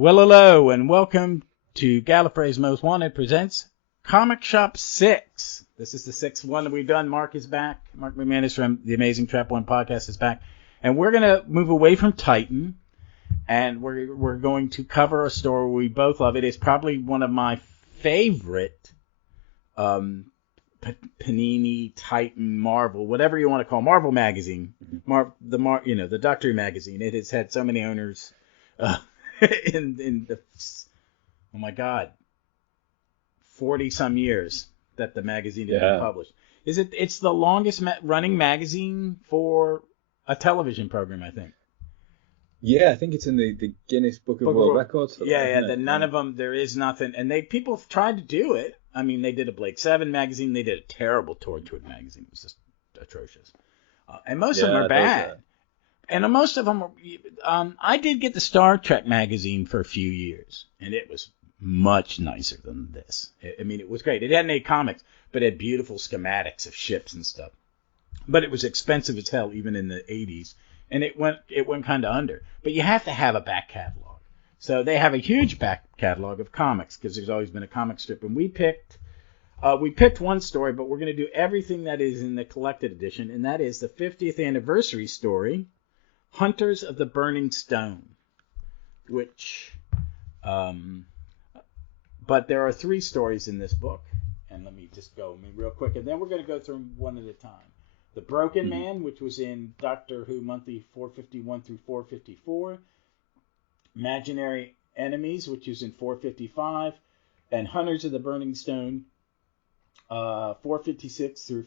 Well, hello, and welcome to Gallifrey's Most Wanted presents Comic Shop 6. This is the sixth one that we've done. Mark is back. Mark McManus from the Amazing Trap One podcast is back. And we're going to move away from Titan, and we're going to cover a story we both love. It is probably one of my favorite Panini, Titan, Marvel, whatever you want to call Marvel magazine. The Doctor Who magazine. It has had so many owners in the, oh my God, 40 some years that the magazine has been published. It's the longest running magazine for a television program, I think. Yeah, I think it's in the Guinness Book of World Records. None of them, there is nothing. And people have tried to do it. I mean, they did a Blake 7 magazine. They did a terrible Torchwood magazine. It was just atrocious. And most of them are bad. And most of them, I did get the Star Trek magazine for a few years, and it was much nicer than this. I mean, it was great. It hadn't any comics, but it had beautiful schematics of ships and stuff. But it was expensive as hell, even in the 80s, and it went kind of under. But you have to have a back catalog. So they have a huge back catalog of comics, because there's always been a comic strip. And we picked one story, but we're going to do everything that is in the collected edition, and that is the 50th anniversary story, Hunters of the Burning Stone, which, but there are 3 stories in this book, and let me just go real quick, and then we're going to go through them one at a time. The Broken Man, which was in Doctor Who Monthly 451 through 454, Imaginary Enemies, which is in 455, and Hunters of the Burning Stone, 456 through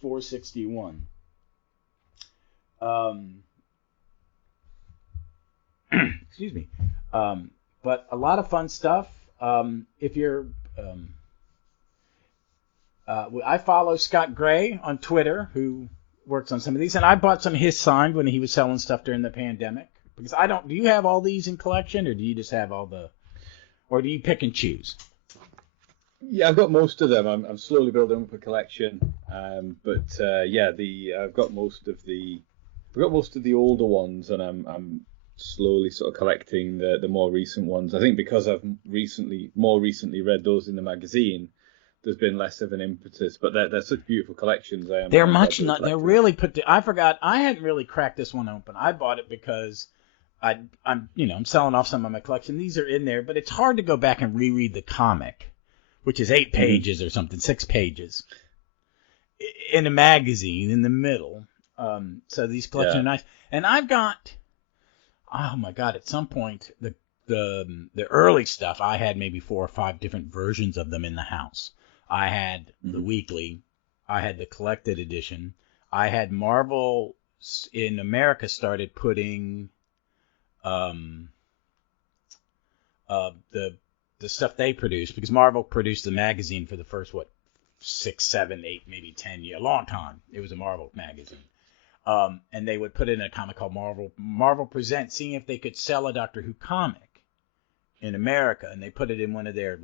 461. Excuse me. But a lot of fun stuff. If you're, I follow Scott Gray on Twitter, who works on some of these, and I bought some of his signed when he was selling stuff during the pandemic. Because do you have all these in collection, or do you just have or do you pick and choose? Yeah, I've got most of them. I'm slowly building up a collection, I've got most of the older ones, and I'm slowly sort of collecting the more recent ones. I think because I've more recently read those in the magazine, there's been less of an impetus. But they're such beautiful collections. They're really I forgot. I hadn't really cracked this one open. I bought it because I'm selling off some of my collection. These are in there, but it's hard to go back and reread the comic, which is 8 pages or something, 6 pages, in a magazine in the middle. So these collections are nice. And I've got, oh my God, at some point, the early stuff, I had maybe 4 or 5 different versions of them in the house. I had the weekly, I had the collected edition, I had Marvel in America started putting the stuff they produced, because Marvel produced the magazine for the first 6, 7, 8, maybe 10 years, a long time. It was a Marvel magazine. And they would put it in a comic called Marvel Presents, seeing if they could sell a Doctor Who comic in America. And they put it in one of their,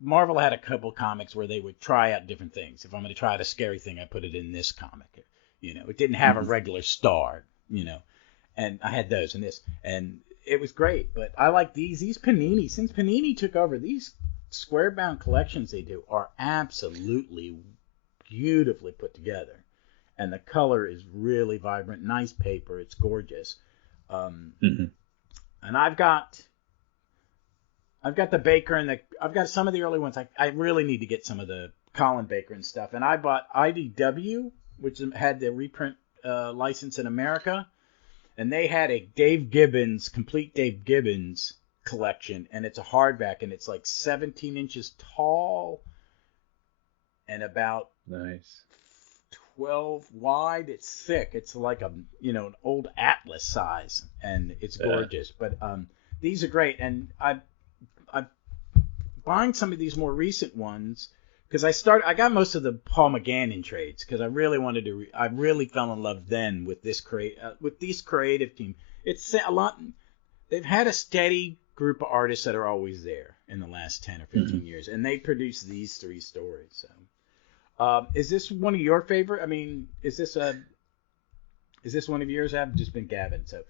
Marvel had a couple comics where they would try out different things. If I'm going to try out a scary thing, I put it in this comic. It didn't have a regular star, and I had those and this, and it was great. But I like these Panini. Since Panini took over, these square bound collections they do are absolutely beautifully put together, and the color is really vibrant, nice paper, it's gorgeous. And I've got the Baker, and I've got some of the early ones. I really need to get some of the Colin Baker and stuff, and I bought IDW, which had the reprint license in America, and they had a complete Dave Gibbons collection, and it's a hardback, and it's 17 inches tall and about 12 wide. It's thick. It's like an old atlas size, and it's gorgeous. But these are great, and I'm buying some of these more recent ones because I got most of the Paul McGann trades because I really wanted to. I really fell in love then with this creative team. It's a lot. They've had a steady group of artists that are always there in the last 10 or 15 years, and they produce these 3 stories. So. Is this one of your favorite? I mean, is this one of yours? I've just been gabbing. So,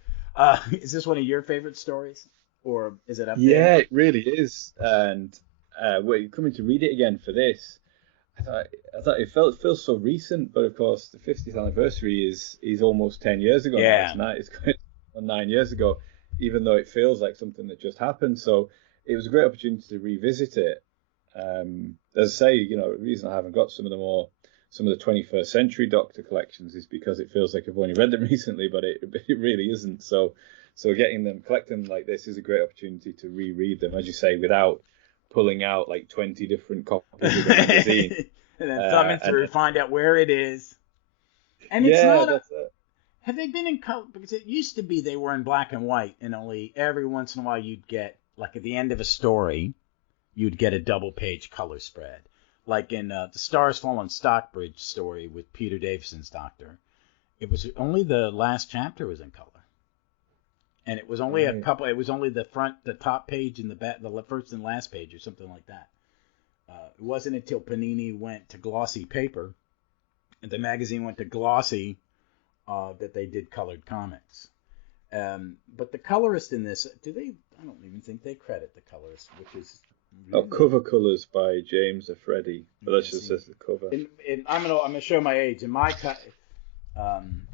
Is this one of your favorite stories, or is it up Yeah, there? it really is. And we're coming to read it again for this. I thought it feels so recent, but of course the 50th anniversary is almost 10 years ago now. Yeah. It's going on 9 years ago, even though it feels like something that just happened. So it was a great opportunity to revisit it. As I say, the reason I haven't got some of the 21st century Doctor collections is because it feels like I've only read them recently, but it really isn't. So collecting them like this is a great opportunity to reread them, as you say, without pulling out like 20 different copies of the magazine. And then thumbing through, find out where it is. And it's Yeah, not a. that's it. Have they been in color? Because it used to be they were in black and white, and only every once in a while you'd get, like at the end of a story, you'd get a double page color spread. Like in the Stars Fall on Stockbridge story with Peter Davison's Doctor. It was only the last chapter was in color. And it was only Right. it was only the top page and the back, the first and last page or something like that. It wasn't until Panini went to glossy paper and the magazine went to glossy that they did colored comics. But the colorist in this, I don't even think they credit the colorist, which is Oh, really, cover colors by James Offredi, but that just says the cover. I'm gonna show my age. In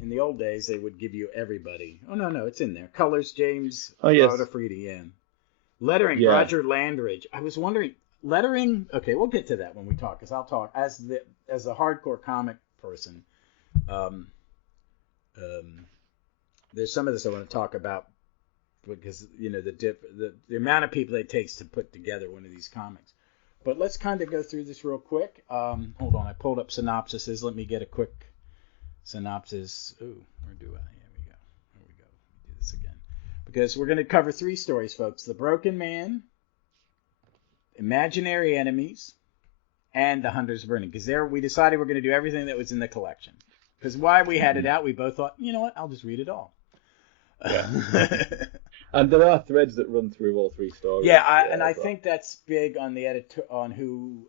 the old days, they would give you everybody. Oh no, it's in there. Colors, James Oh yes, Offredi, yeah. Lettering, yeah, Roger Langridge. I was wondering, lettering. Okay, we'll get to that when we talk, because I'll talk as a hardcore comic person. Um, there's some of this I want to talk about because the amount of people it takes to put together one of these comics. But let's kind of go through this real quick. Hold on, I pulled up synopsises. Let me get a quick synopsis. Ooh, where do I? Here we go. Here we go. Do this again. Because we're going to cover 3 stories, folks. The Broken Man, Imaginary Enemies, and The Hunter's Burning. Because we decided we're going to do everything that was in the collection. Because while we had it out, we both thought, you know what, I'll just read it all. yeah. And there are threads that run through all 3 stories. Yeah, I think that's big on the editor, on who,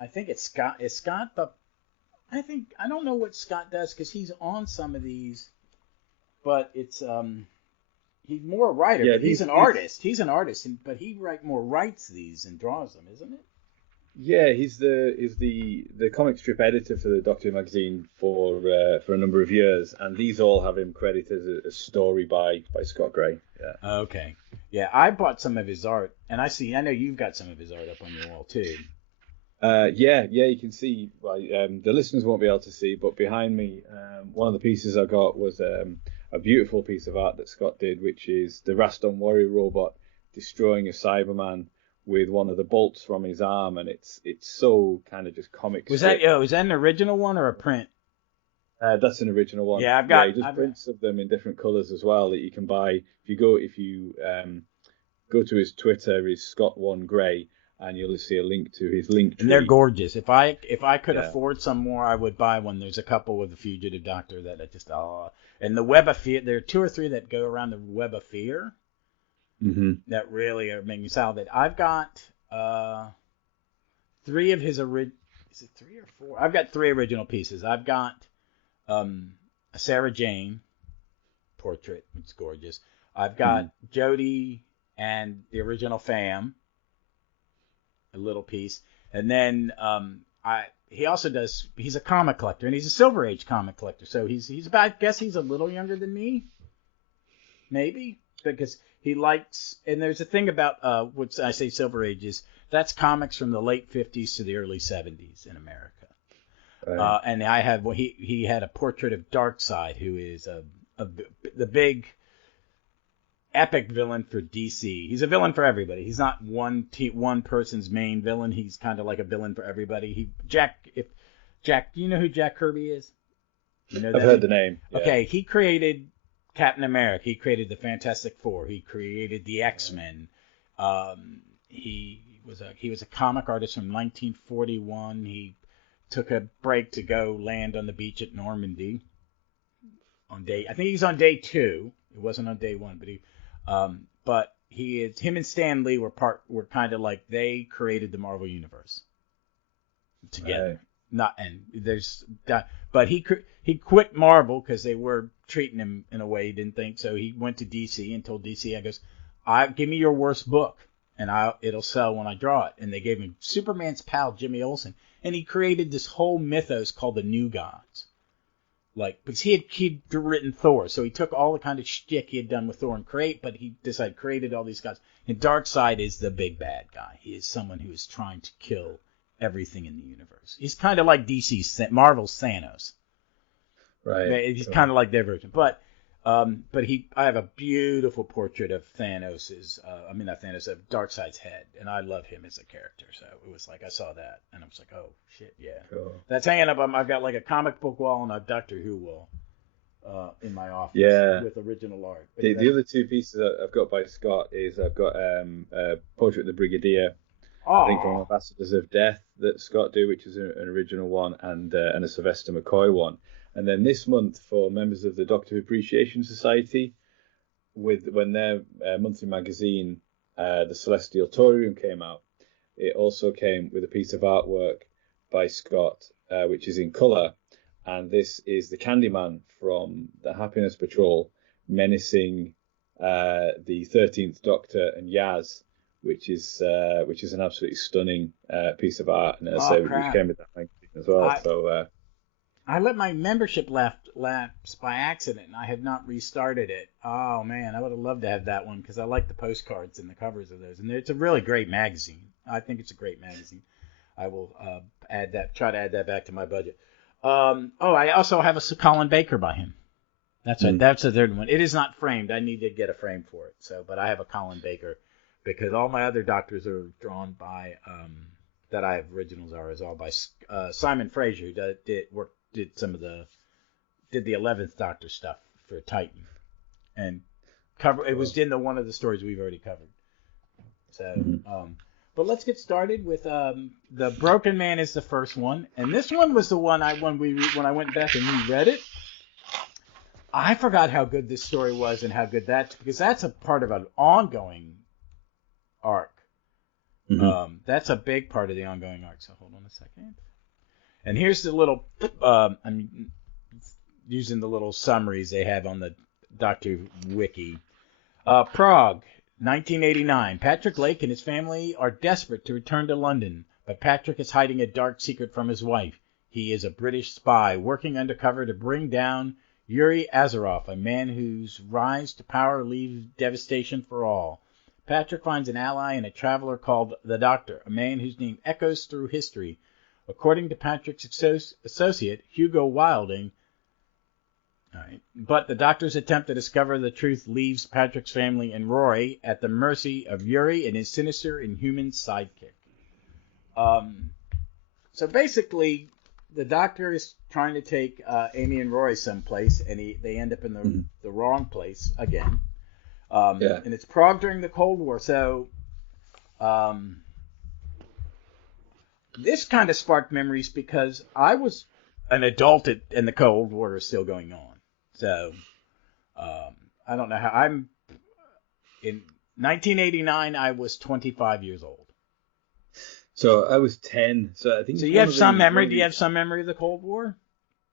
I think it's Scott. Is Scott I don't know what Scott does because he's on some of these, but it's he's more a writer. Yeah, but he's an artist. He's an artist, but he writes these and draws them, isn't it? Yeah, he's the comic strip editor for the Doctor magazine for a number of years, and these all have him credited as a story by Scott Gray. Yeah. Okay. Yeah, I bought some of his art, and I know you've got some of his art up on your wall too. Yeah, you can see. Well, the listeners won't be able to see, but behind me, one of the pieces I got was a beautiful piece of art that Scott did, which is the Raston Warrior robot destroying a Cyberman with one of the bolts from his arm, and it's so kind of just comic. Was that an original one or a print? That's an original one. Yeah, I've got. He does prints of them in different colours as well that you can buy. If you go to his Twitter, is Scott1Gray, and you'll see a link to his link tree. And they're gorgeous. If I could afford some more, I would buy one. There's a couple with the Fugitive Doctor that I just and the Web of Fear. There are 2 or 3 that go around the Web of Fear. Mm-hmm. That really are making me salivate. I've got 3 of his original. Is it 3 or 4? I've got 3 original pieces. I've got a Sarah Jane portrait, which is gorgeous. I've got Jodie and the original Fam, a little piece, and then he also does. He's a comic collector, and he's a Silver Age comic collector. So he's about. I guess he's a little younger than me, maybe, because he likes. And there's a thing about what I say Silver Age is. That's comics from the late 50s to the early 70s in America. Right. And I had he had a portrait of Darkseid, who is the big epic villain for DC. He's a villain for everybody. He's not one person's main villain. He's kind of like a villain for everybody. Jack, do you know who Jack Kirby is? You know that? I've heard the name. Yeah. Okay, he created Captain America. He created the Fantastic Four. He created the X-Men. He was a comic artist from 1941. He took a break to go land on the beach at Normandy. I think he's on day 2. It wasn't on day 1, but him and Stan Lee were kind of like they created the Marvel Universe together. Not and there's but he quit Marvel because they were treating him in a way he didn't think. So he went to DC and told DC, give me your worst book and it'll sell when I draw it. And they gave him Superman's pal Jimmy Olsen, and he created this whole mythos called the New Gods. Like, because he'd written Thor, so he took all the kind of shtick he had done with Thor and created all these gods. And Darkseid is the big bad guy. He is someone who is trying to kill everything in the universe. He's kind of like Marvel's Thanos. Right. He's kind of like their version. But I have a beautiful portrait of of Darkseid's head, and I love him as a character. So it was like I saw that, and I was like, oh shit, yeah. Cool. That's hanging up. I've got like a comic book wall and a Doctor Who wall in my office with original art. The other two pieces that I've got by Scott is I've got a portrait of the Brigadier. I think from Ambassadors of Death that Scott do, which is an original one, and a Sylvester McCoy one. And then this month for members of the Doctor Appreciation Society, when their monthly magazine, The Celestial Torium, came out, it also came with a piece of artwork by Scott, which is in colour. And this is the Candyman from the Happiness Patrol menacing the 13th Doctor and Yaz, which is an absolutely stunning piece of art, and which came with that magazine as well. I let my membership lapse by accident, and I have not restarted it. Oh man, I would have loved to have that one because I like the postcards and the covers of those, and it's a really great magazine. I think it's a great magazine. I will try to add that back to my budget. I also have a Colin Baker by him. That's the third one. It is not framed. I need to get a frame for it. but I have a Colin Baker because all my other Doctors are drawn by that I have originals is all by Simon Fraser, who did the 11th Doctor stuff for Titan, and it was in one of the stories we've already covered. So, but let's get started with the Broken Man is the first one, and this one was the one when I went back and reread it, I forgot how good this story was and how good because that's a part of an ongoing arc. That's a big part of the ongoing arc. So hold on a second. And here's the little, I'm using the little summaries they have on the Doctor Wiki. Prague, 1989. Patrick Lake and his family are desperate to return to London, but Patrick is hiding a dark secret from his wife. He is a British spy working undercover to bring down Yuri Azaroff, a man whose rise to power leaves devastation for all. Patrick finds an ally in a traveler called the Doctor, a man whose name echoes through history. According to Patrick's associate, Hugo Wilding, but the Doctor's attempt to discover the truth leaves Patrick's family and Roy at the mercy of Yuri and his sinister inhuman sidekick. So basically, the Doctor is trying to take Amy and Roy someplace, and they end up in the wrong place again. And it's Prague during the Cold War, so this kind of sparked memories because I was an adult and the Cold War is still going on. So I don't know how I'm in 1989. I was 25 years old. So I was 10. So I think. So you have some memory. Do you have some memory of the Cold War?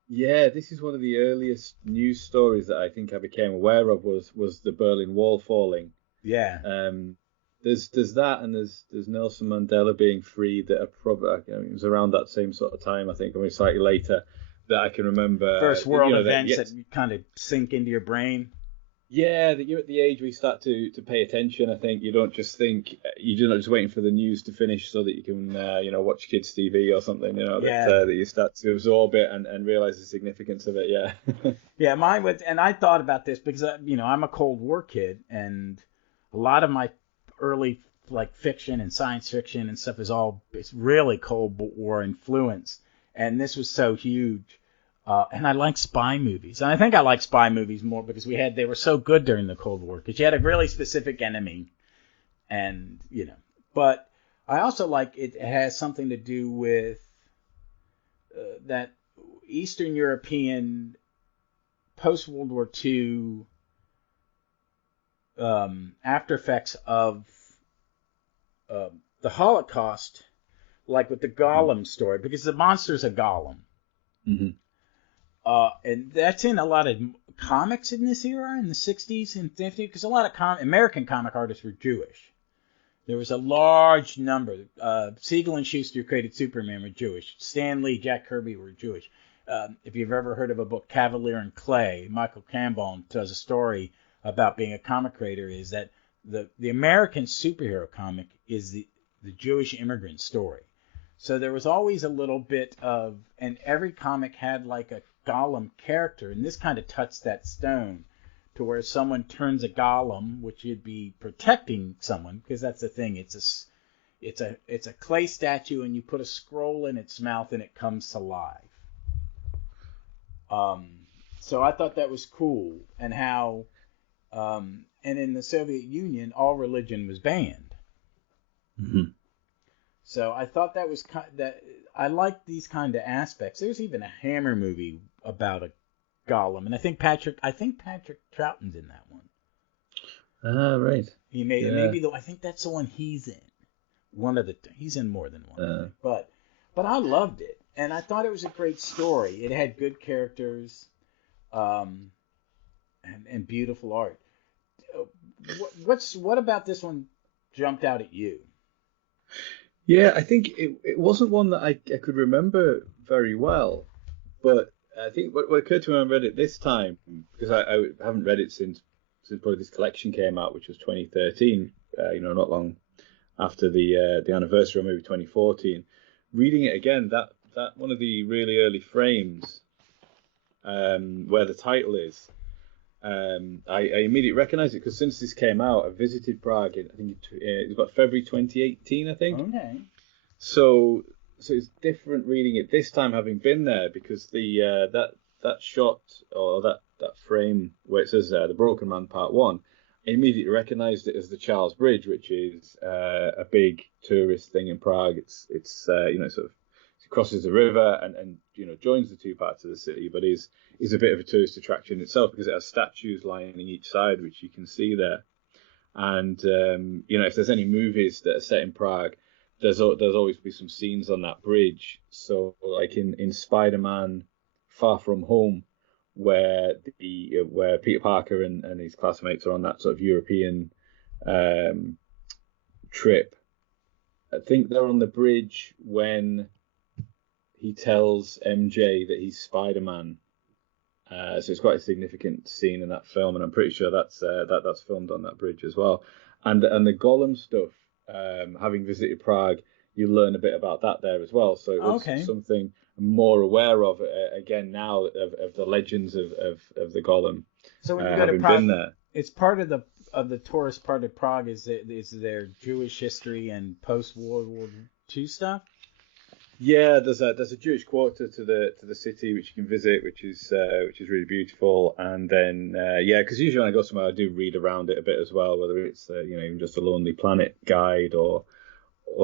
Yeah, this is one of the earliest news stories that I think I became aware of was the Berlin Wall falling. Yeah. There's that, and there's Nelson Mandela being freed. That it was around that same sort of time, I think, or slightly later, that I can remember. First world events that kind of sink into your brain. Yeah, that you're at the age where you start to pay attention. I think you're not just waiting for the news to finish so that you can watch kids TV or something. That you start to absorb it and realize the significance of it. Yeah. Yeah, mine was, and I thought about this because I'm a Cold War kid, and a lot of my early fiction and science fiction and stuff it's really Cold War influence, and this was so huge. And I like spy movies. And I think I like spy movies more because they were so good during the Cold War because you had a really specific enemy. And, but I also like it has something to do with that Eastern European post-World War II after effects of the Holocaust like with the Gollum story, because the monster's a Gollum. Mm-hmm. And that's in a lot of comics in this era, in the 60s and 50s, because a lot of American comic artists were Jewish. There was a large number. Siegel and Schuster, who created Superman, were Jewish. Stan Lee, Jack Kirby were Jewish. If you've ever heard of a book, Cavalier and Clay, Michael Campbell tells a story about being a comic creator, is that the American superhero comic is the Jewish immigrant story. So there was always a little bit of, and every comic had like a Gollum character, and this kind of touched that stone to where someone turns a Gollum, which you'd be protecting someone, because that's the thing. It's a clay statue, and you put a scroll in its mouth, and it comes to life. So I thought that was cool, and how, and in the Soviet Union, all religion was banned. Mm-hmm. So I thought that was I like these kind of aspects. There's even a Hammer movie about a Gollum, and I think Patrick Troughton's in that one. Ah, right. He made maybe I think that's the one he's in. He's in more than one. But I loved it, and I thought it was a great story. It had good characters, and beautiful art. What about this one jumped out at you? Yeah, I think it wasn't one that I could remember very well, but I think what occurred to me when I read it this time, because I haven't read it since probably this collection came out, which was 2013, not long after the anniversary, or maybe 2014. Reading it again, that one of the really early frames, where the title is, I immediately recognised it, because since this came out, I visited Prague I think it was about February 2018, I think. Okay. So it's different reading it this time, having been there, because the that shot, or that frame where it says the Broken Man Part 1, I immediately recognised it as the Charles Bridge, which is a big tourist thing in Prague. It's sort of, it crosses the river and joins the two parts of the city, but is a bit of a tourist attraction itself, because it has statues lining each side, which you can see there. And if there's any movies that are set in Prague, there's always be some scenes on that bridge. So like in Spider-Man Far From Home, where Peter Parker and his classmates are on that sort of European trip, I think they're on the bridge when he tells MJ that he's Spider-Man. So it's quite a significant scene in that film, and I'm pretty sure that's filmed on that bridge as well. And the Gollum stuff, having visited Prague, you learn a bit about that there as well. So it was something I'm more aware of again now, of the legends of the Gollum. So when you go to Prague, it's part of the tourist part of Prague is their Jewish history and post World War II stuff. Yeah, there's a Jewish quarter to the city which you can visit, which is really beautiful. And then because usually when I go somewhere, I do read around it a bit as well, whether it's even just a Lonely Planet guide or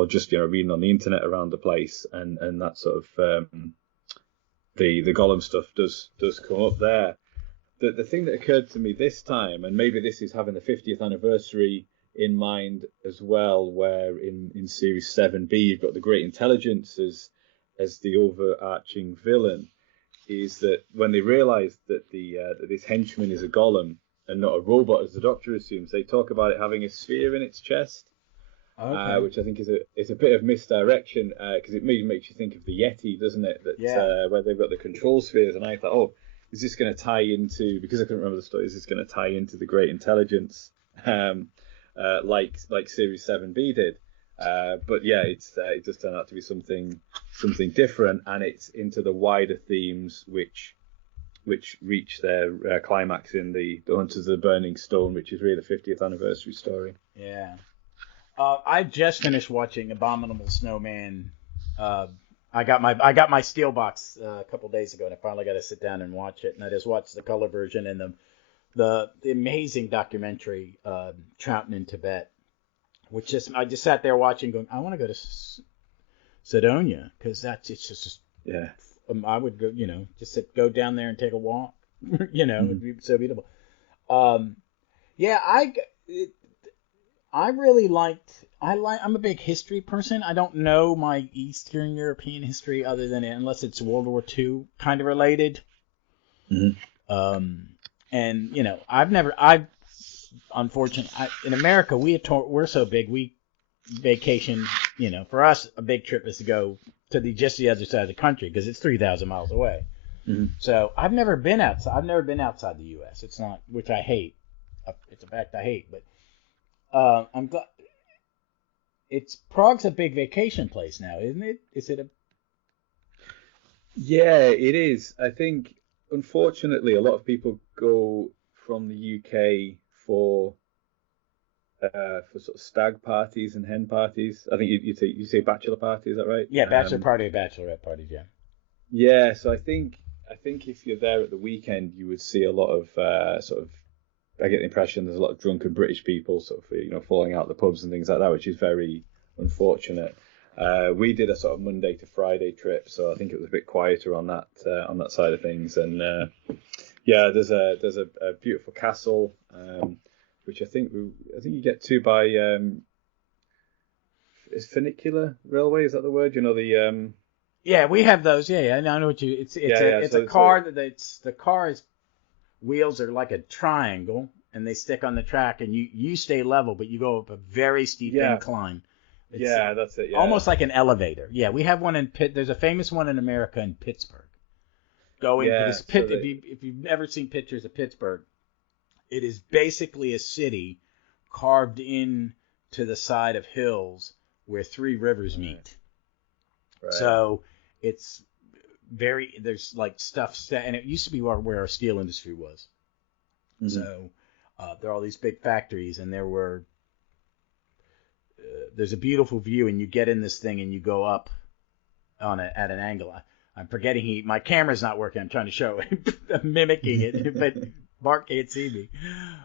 just reading on the internet around the place, and that sort of the Gollum stuff does come up there. The thing that occurred to me this time, and maybe this is having the 50th anniversary in mind as well, where in series 7B you've got the Great Intelligence as the overarching villain, is that when they realise that that this henchman is a golem and not a robot, as the Doctor assumes, they talk about it having a sphere in its chest, which I think is a bit of misdirection, because it maybe makes you think of the Yeti, doesn't it? Where they've got the control spheres, and I thought, is this going to tie into, because I couldn't remember the story, is this going to tie into the Great Intelligence? Like Series 7B did, but yeah, it just turned out to be something different, and it's into the wider themes which reach their climax in the Hunters of the Burning Stone, which is really the 50th anniversary story. Yeah, I just finished watching Abominable Snowman. I got my Steelbox a couple days ago, and I finally got to sit down and watch it, and I just watched the color version and the amazing documentary, Troughton in Tibet, which I just sat there watching, going, I want to go to Sidonia, because it's just I would go, go down there and take a walk, It'd be so beautiful. I'm a big history person. I don't know my Eastern European history other than unless it's World War II kind of related. Mm-hmm. And unfortunately, in America, we're so big, we vacation, for us, a big trip is to go to just the other side of the country because it's 3,000 miles away. Mm-hmm. So I've never been outside. I've never been outside the U.S. It's not, which I hate. It's a fact I hate, but I'm glad. Prague's a big vacation place now, isn't it? Is it a? Yeah, it is. I think, unfortunately, a lot of people go from the UK for sort of stag parties and hen parties. I think you say bachelor party, is that right? Yeah, bachelor party, bachelorette parties. Yeah. Yeah, so I think if you're there at the weekend, you would see a lot of sort of. I get the impression there's a lot of drunken British people sort of falling out the pubs and things like that, which is very unfortunate. We did a sort of Monday to Friday trip, so I think it was a bit quieter on that side of things. And yeah, there's a beautiful castle, which I think you get to by is Funicular Railway, is that the word? The Yeah, we have those. Yeah, I know what you. It's a car the car's wheels are like a triangle, and they stick on the track, and you stay level, but you go up a very steep incline. That's it. Yeah. Almost like an elevator. Yeah, we have one in Pitt. There's a famous one in America in Pittsburgh. If you've never seen pictures of Pittsburgh, it is basically a city carved in to the side of hills where three rivers meet. Right. So there's like stuff set, and it used to be where our steel industry was. Mm-hmm. So there are all these big factories, and there's a beautiful view, and you get in this thing and you go up at an angle. I'm forgetting my camera's not working. I'm trying to show it. I'm mimicking it, but Mark can't see me.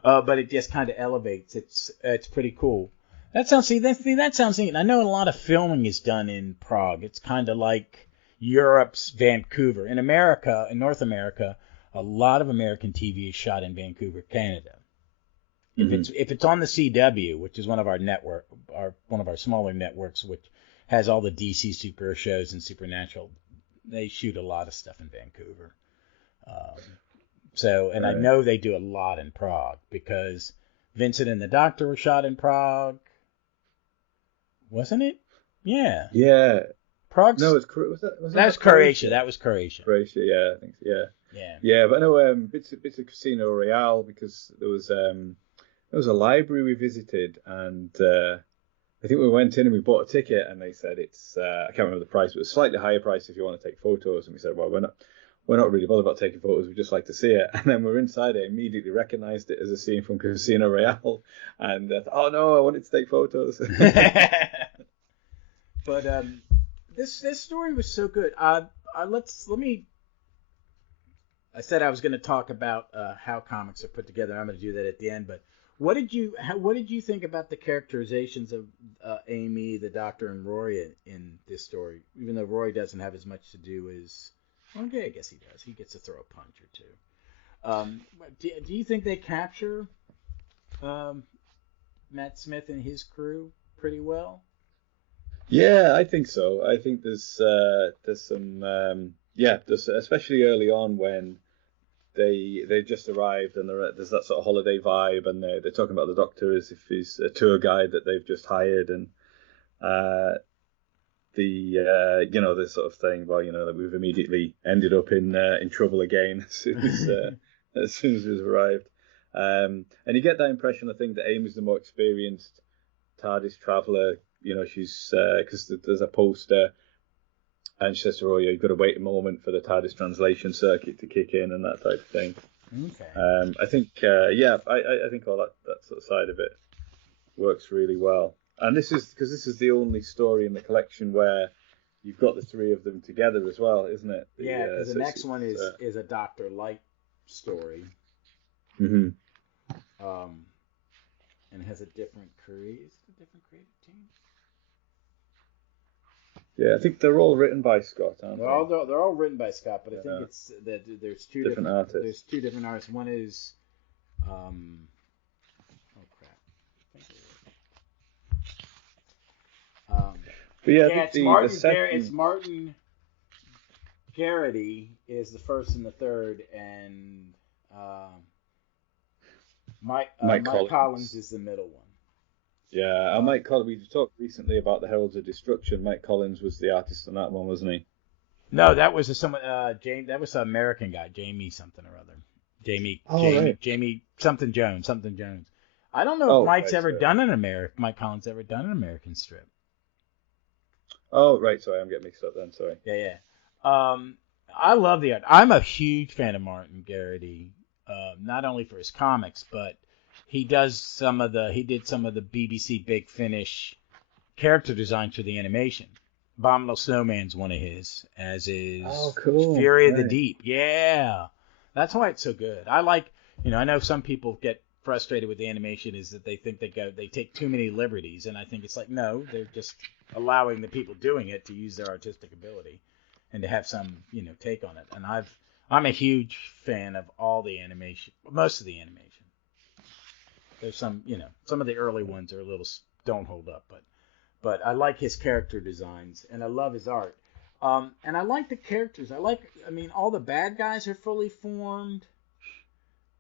But it just kind of elevates. It's pretty cool. That sounds neat. I know a lot of filming is done in Prague. It's kind of like Europe's Vancouver. In America, in North America, a lot of American TV is shot in Vancouver, Canada. Mm-hmm. If it's on the CW, which is one of our smaller networks, which has all the DC superhero shows and Supernatural, they shoot a lot of stuff in Vancouver. Right. I know they do a lot in Prague because Vincent and the Doctor were shot in Prague, wasn't it? Yeah. Yeah. Prague. No, was Croatia. Croatia. That was Croatia. Croatia, yeah, I think so, yeah. Yeah. Yeah, but I know bits of Casino Royale because there was a library we visited, and I think we went in and we bought a ticket, and they said it's I can't remember the price, but it was a slightly higher price if you want to take photos. And we said, well, we're not really bothered about taking photos. We just like to see it. And then we're inside. I immediately recognised it as a scene from Casino Royale, and oh no, I wanted to take photos. But this story was so good. I said I was going to talk about how comics are put together. I'm going to do that at the end. But what did you think about the characterizations of Amy, the Doctor, and Roy in this story? Even though Roy doesn't have as much to do as, okay, I guess he does. He gets to throw a punch or two. Do you think they capture Matt Smith and his crew pretty well? Yeah, I think so. I think there's some especially early on when they just arrived and there's that sort of holiday vibe, and they're talking about the Doctor as if he's a tour guide that they've just hired, and this sort of thing. Well, that we've immediately ended up in trouble again as soon as we've arrived, and you get that impression. I think that Amy's the more experienced TARDIS traveller. She's because there's a poster. And she says to Roy, you've got to wait a moment for the TARDIS translation circuit to kick in and that type of thing. Okay. I think, I think all that sort of side of it works really well. And this is the only story in the collection where you've got the three of them together as well, isn't it? Because the next one is a Dr. Light story. Mm-hmm. And has a different creative team. Yeah, I think they're all written by Scott, aren't they? They're all written by Scott, but I think it's that there's two different artists. There's two different artists. One is, But yeah, I Yeah, think it's the Martin. It's second Martin Garrity is the first and the third, and Mike Mike Collins Collins. is the middle one. Yeah, Uh, Mike Collins. We talked recently about the Heralds of Destruction. Mike Collins was the artist on that one, wasn't he? no, that was James. That was an American guy, Jamie something or other. Oh, right. Jamie something Jones, something Jones. I don't know if Oh, Mike's right. ever Sorry. done an American. Mike Collins ever done an American strip. Oh, right. Sorry, I'm getting mixed up then. Sorry. Yeah, yeah. I love the art. I'm a huge fan of Martin Garrity, not only for his comics, but he did some of the BBC Big Finish character designs for the animation. Abominable Snowman's one of his, as is Oh, cool. Fury of the Right. Deep. Yeah, that's why it's so good. I know some people get frustrated with the animation is that they think they take too many liberties, and I think it's like no, they're just allowing the people doing it to use their artistic ability and to have some take on it. And I'm a huge fan of all the animation, most of the animation. There's some of the early ones are a little don't hold up, but I like his character designs and I love his art. And I like the characters. All the bad guys are fully formed.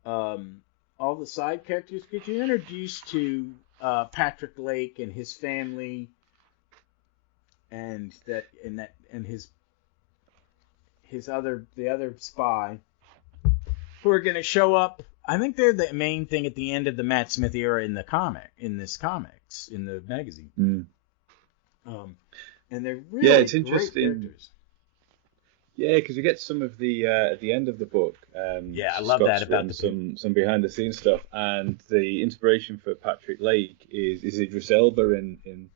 All the side characters get you introduced to Patrick Lake and his family, and the other spy who are going to show up. I think they're the main thing at the end of the Matt Smith era in the in the magazine. Mm. And they're Yeah, really it's great interesting. characters. Yeah, because you get some of the at the end of the book. Yeah, I love Scott's that about written some behind the scenes stuff, and the inspiration for Patrick Lake is Idris Elba in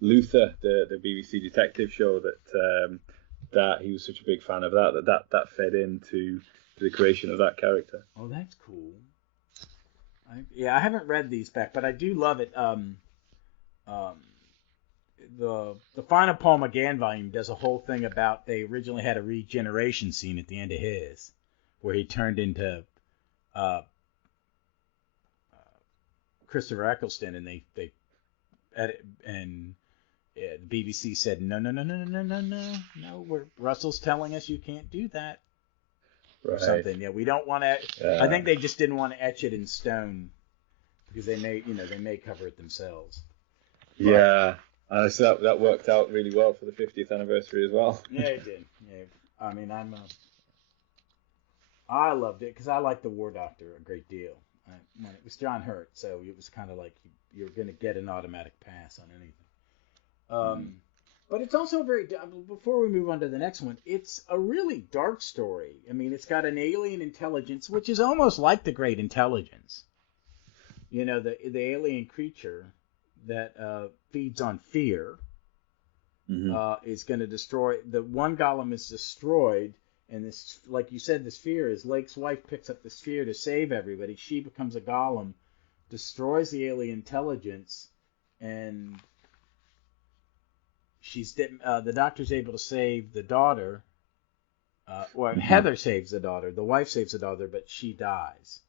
Luther, the BBC detective show that he was such a big fan of that fed into the creation of that character. Oh, that's cool. I haven't read these back, but I do love it. The final Paul McGann volume does a whole thing about they originally had a regeneration scene at the end of his, where he turned into Christopher Eccleston, and they edit, and the BBC said no. Russell's telling us you can't do that or Right. something. Yeah, we don't want to. I think they just didn't want to etch it in stone because they may cover it themselves. Yeah. And so that worked out really well for the 50th anniversary as well. Yeah, it did. Yeah, I loved it because I like the War Doctor a great deal. When it was John Hurt, so it was kind of like you're going to get an automatic pass on anything. But it's also before we move on to the next one, it's a really dark story. I mean, it's got an alien intelligence, which is almost like the Great Intelligence. The alien creature that feeds on fear is going to destroy. The one golem is destroyed, and this, like you said, the sphere is Lake's wife picks up the sphere to save everybody. She becomes a golem, destroys the alien intelligence, and the doctor's able to save the daughter. Heather saves the daughter. The wife saves the daughter, but she dies.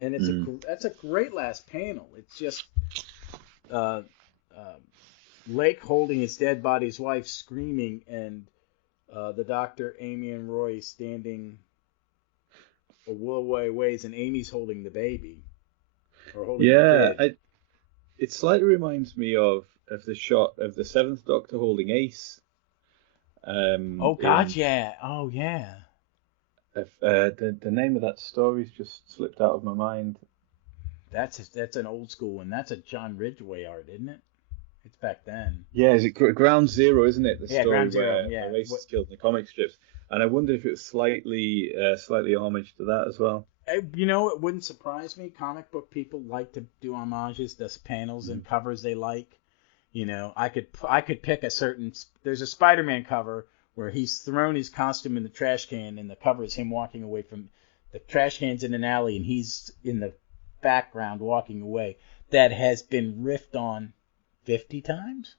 And that's a great last panel. It's just Lake holding his dead body's wife, screaming, and the doctor, Amy, and Roy standing a little ways, and Amy's holding the baby. It slightly reminds me of the shot of the Seventh Doctor holding Ace. Yeah. Oh, yeah. The name of that story's just slipped out of my mind. That's an old school one. That's a John Ridgway art, isn't it? It's back then. Yeah, is it Ground Zero, isn't it? The story Ground Zero, where Ace is killed in the comic strips. And I wonder if it was slightly homage to that as well. It wouldn't surprise me. Comic book people like to do homages, the panels and covers they like. I could pick a certain. There's a Spider-Man cover where he's thrown his costume in the trash can, and the cover is him walking away from the trash cans in an alley, and he's in the background walking away. That has been riffed on 50 times.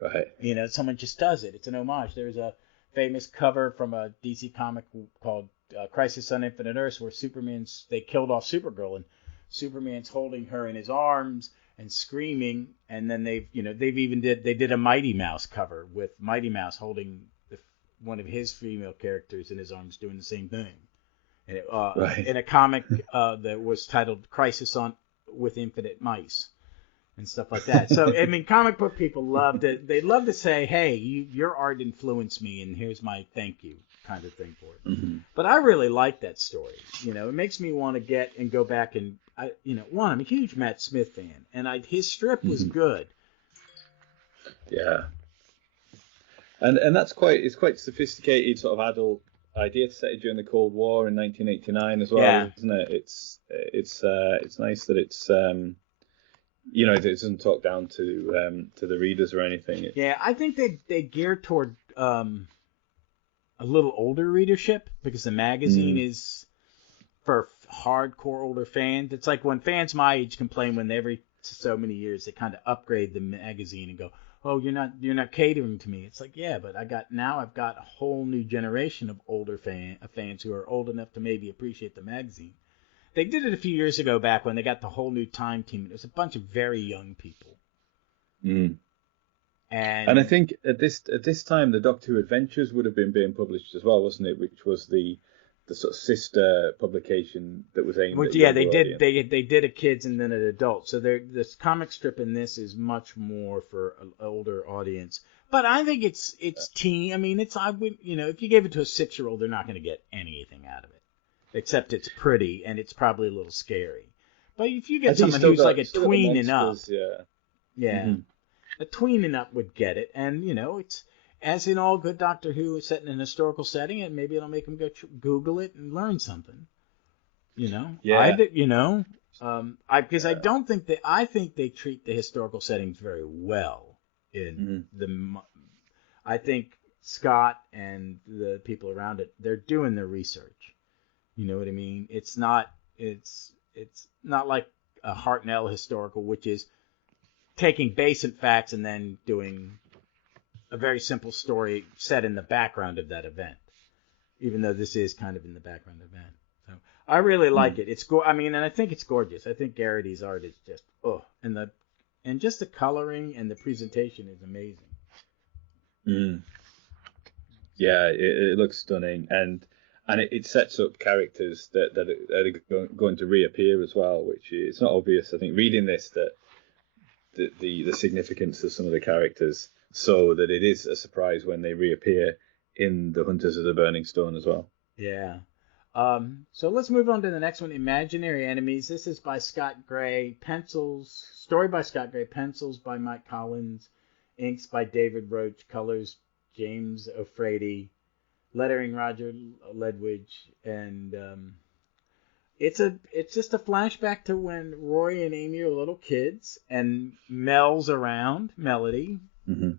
Right. Someone just does it. It's an homage. There's a famous cover from a DC comic called Crisis on Infinite Earths where they killed off Supergirl, and Superman's holding her in his arms, and screaming, and then they did a Mighty Mouse cover with Mighty Mouse holding one of his female characters in his arms doing the same thing. And in a comic that was titled Crisis with Infinite Mice and stuff like that. So, I mean, comic book people loved it. They love to say, hey, your art influenced me, and here's my thank you kind of thing for it. Mm-hmm. But I really like that story. It makes me want to go back and, I'm a huge Matt Smith fan, and his strip was good. Yeah. And that's quite sophisticated sort of adult idea to set it during the Cold War in 1989 as well, isn't it? It's nice that it's it doesn't talk down to the readers or anything. I think they gear toward a little older readership because the magazine is for hardcore older fans. It's like when fans my age complain when every so many years they kind of upgrade the magazine and go, oh, you're not catering to me. It's like, yeah, but I've got a whole new generation of older fans who are old enough to maybe appreciate the magazine. They did it a few years ago back when they got the whole new Time team. It was a bunch of very young people. Mm. And I think at this time the Doctor Who Adventures would have been being published as well, wasn't it? Which was the sort of sister publication that was aimed at they did. They did a kids and then an adult. So this comic strip in this is much more for an older audience. But I think it's teen. I mean, if you gave it to a 6-year-old, they're not going to get anything out of it, except it's pretty and it's probably a little scary. But if you get someone who's like a tween and up, a tween and up would get it, and it's. As in all good Doctor Who, is set in an historical setting, and maybe it'll make them go Google it and learn something. Yeah. Because I don't think I think they treat the historical settings very well in I think Scott and the people around it, they're doing their research. You know what I mean? It's not like a Hartnell historical, which is taking basic facts and then doing a very simple story set in the background of that event, even though this is kind of in the background event. So I really like it. It's and I think it's gorgeous. I think Garrity's art is just and just the coloring and the presentation is amazing. Yeah, it looks stunning, and it sets up characters that are going to reappear as well, which is not obvious. I think reading this that the significance of some of the characters, so that it is a surprise when they reappear in the Hunters of the Burning Stone as well. Yeah. So let's move on to the next one, Imaginary Enemies. This is by Scott Gray. Story by Scott Gray. Pencils by Mike Collins. Inks by David Roach. Colors James Offredi. Lettering Roger Langridge. And it's just a flashback to when Roy and Amy are little kids, and Mel's around, Melody. Mm-hmm.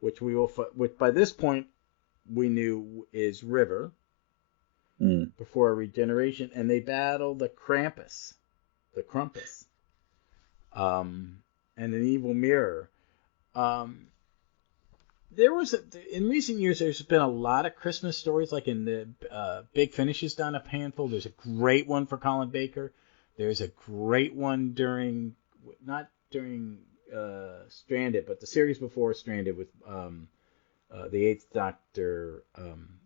Which by this point we knew is River before regeneration, and they battle the Krampus, and an evil mirror. In recent years there's been a lot of Christmas stories, like in the Big Finish has done a handful. There's a great one for Colin Baker. There's a great one not during Stranded, but the series before Stranded with the Eighth Doctor,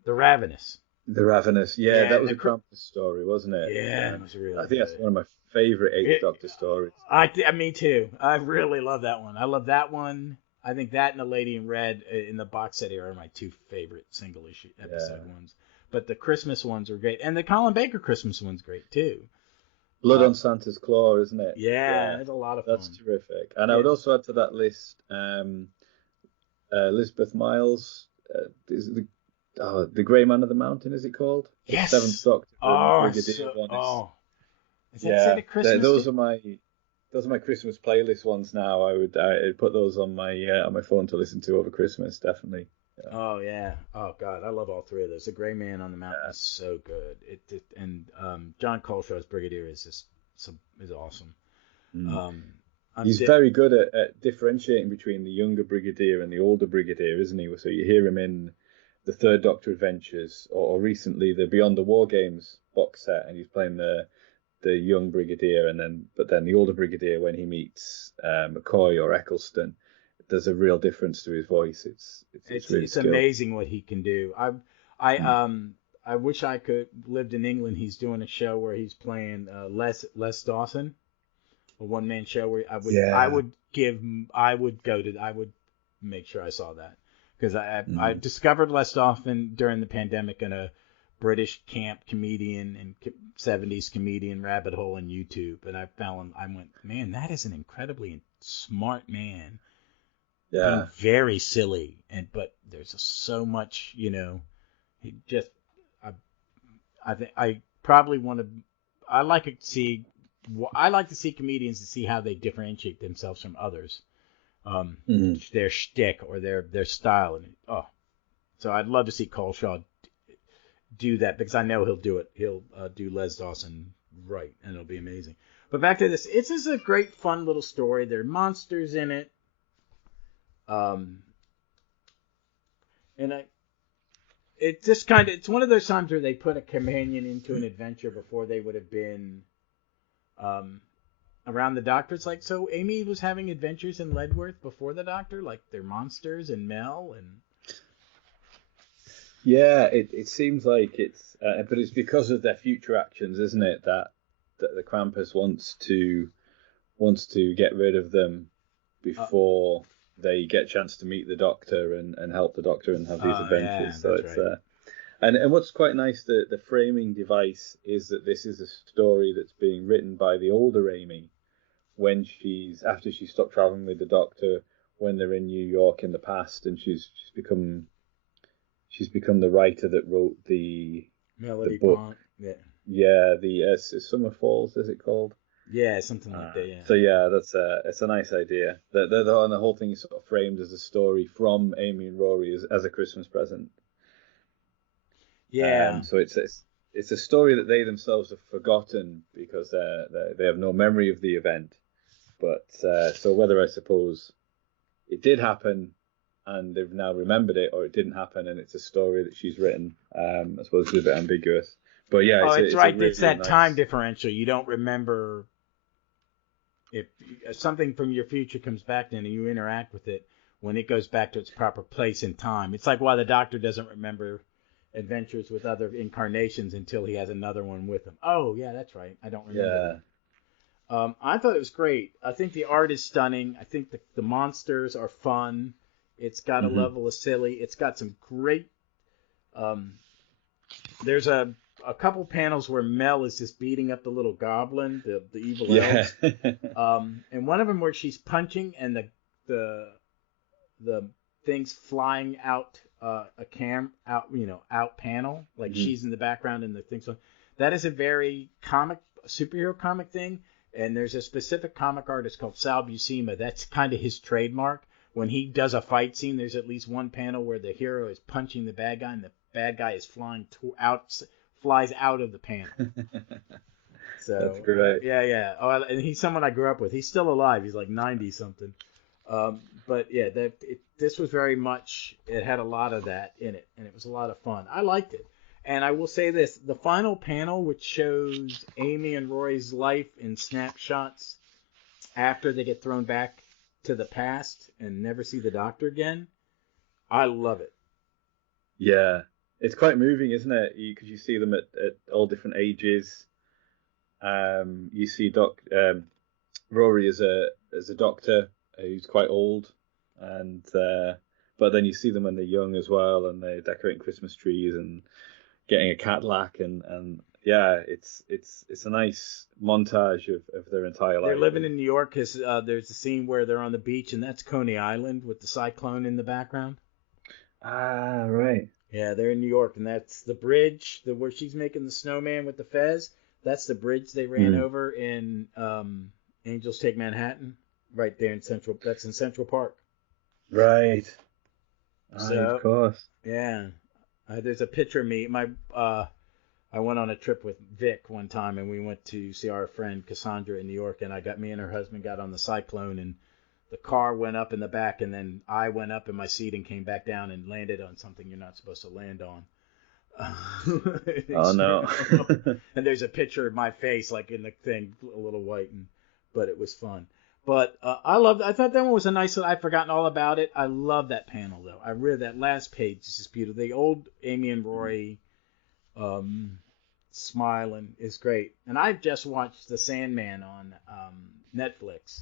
the Ravenous. The Ravenous, that was a Krampus story, wasn't it? Yeah, it was really. I think that's one of my favorite Eighth Doctor stories. Me too. I really love that one. I love that one. I think that and The Lady in Red in the box set here are my two favorite single issue episode ones. But the Christmas ones are great, and the Colin Baker Christmas one's great too. Blood on Santa's Claw, isn't it? Yeah, it's a lot of fun. That's terrific. And I would also add to that list Elizabeth Miles. Is it the Grey Man of the Mountain? Is it called? Yes. The Seventh Doctor. Is that set at Christmas? Those are my Christmas playlist ones now. I'd put those on my phone to listen to over Christmas, definitely. Yeah. Oh yeah. Oh god, I love all three of those. The Grey Man on the Mountain is so good. And John Colshaw's Brigadier is awesome. He's very good at differentiating between the younger Brigadier and the older Brigadier, isn't he? So you hear him in the Third Doctor Adventures, or recently the Beyond the War Games box set, and he's playing the young brigadier, but then the older brigadier, when he meets McCoy or Eccleston, there's a real difference to his voice. It's really skilled. Amazing what he can do. I wish I could lived in England. He's doing a show where he's playing Les Dawson, a one-man show where I would make sure I saw that, because I discovered Les Dawson during the pandemic in a British camp comedian and 70s comedian rabbit hole on YouTube, and I went, man, that is an incredibly smart man. Yeah. Being very silly, but there's so much, he just, I think I probably want to, I like to see comedians to see how they differentiate themselves from others, their shtick or their style, so I'd love to see Coleshaw do that, because I know he'll do it. He'll do Les Dawson right, and it'll be amazing. But back to this, it's just a great, fun little story. There are monsters in it. It's one of those times where they put a companion into an adventure before they would have been around the Doctor. It's like, so Amy was having adventures in Ledworth before the Doctor, like they're monsters and Mel and. Yeah, it seems like it's, but it's because of their future actions, isn't it? That the Krampus wants to get rid of them before they get a chance to meet the Doctor and help the Doctor and have these adventures. Yeah, so it's right. And what's quite nice, the framing device is that this is a story that's being written by the older Amy after she stopped traveling with the Doctor, when they're in New York in the past, and she's become the writer that wrote the book. The Summer Falls, is it called? Yeah, something like that. Yeah. So yeah, it's a nice idea. And the whole thing is sort of framed as a story from Amy and Rory as a Christmas present. Yeah. So it's a story that they themselves have forgotten because they have no memory of the event. But so whether, I suppose, it did happen and they've now remembered it, or it didn't happen and it's a story that she's written, I suppose it's a bit ambiguous. But yeah, it's right. Really, it's that nice time differential. You don't remember if something from your future comes back and you interact with it when it goes back to its proper place in time. It's like why the Doctor doesn't remember adventures with other incarnations until he has another one with him. Oh yeah, that's right. I don't remember. Yeah. I thought it was great. I think the art is stunning. I think the monsters are fun. It's got a level of silly. It's got some great. There's a couple panels where Mel is just beating up the little goblin, the evil elves. And one of them where she's punching and the things flying out out panel, like she's in the background and the things. That is a very superhero comic thing. And there's a specific comic artist called Sal Buscema. That's kind of his trademark. When he does a fight scene, there's at least one panel where the hero is punching the bad guy and the bad guy is flies out of the panel. So that's great. Yeah. Oh, and he's someone I grew up with. He's still alive. He's like 90 something. But yeah, this was very much. It had a lot of that in it, and it was a lot of fun. I liked it. And I will say this: the final panel, which shows Amy and Roy's life in snapshots after they get thrown back to the past and never see the Doctor again, I love it. Yeah, it's quite moving, isn't it? Because you see them at all different ages. You see Rory as a Doctor who's quite old, and but then you see them when they're young as well, and they're decorating Christmas trees and getting a Cadillac, and yeah, it's a nice montage of their entire life. They're living in New York because there's a scene where they're on the beach, and that's Coney Island with the cyclone in the background. Ah, right. Yeah, they're in New York, and that's the bridge where she's making the snowman with the fez. That's the bridge they ran over in Angels Take Manhattan, right there in Central. That's in Central Park. Right. So, of course. Yeah. There's a picture of me. I went on a trip with Vic one time, and we went to see our friend Cassandra in New York, and me and her husband got on the Cyclone, and the car went up in the back, and then I went up in my seat and came back down and landed on something you're not supposed to land on. Oh no. And there's a picture of my face like in the thing, a little whitened, but it was fun. But I thought that one was a nice. I'd forgotten all about it. I love that panel though. I read that last page. It's just beautiful. The old Amy and Roy smiling is great. And I've just watched The Sandman on Netflix,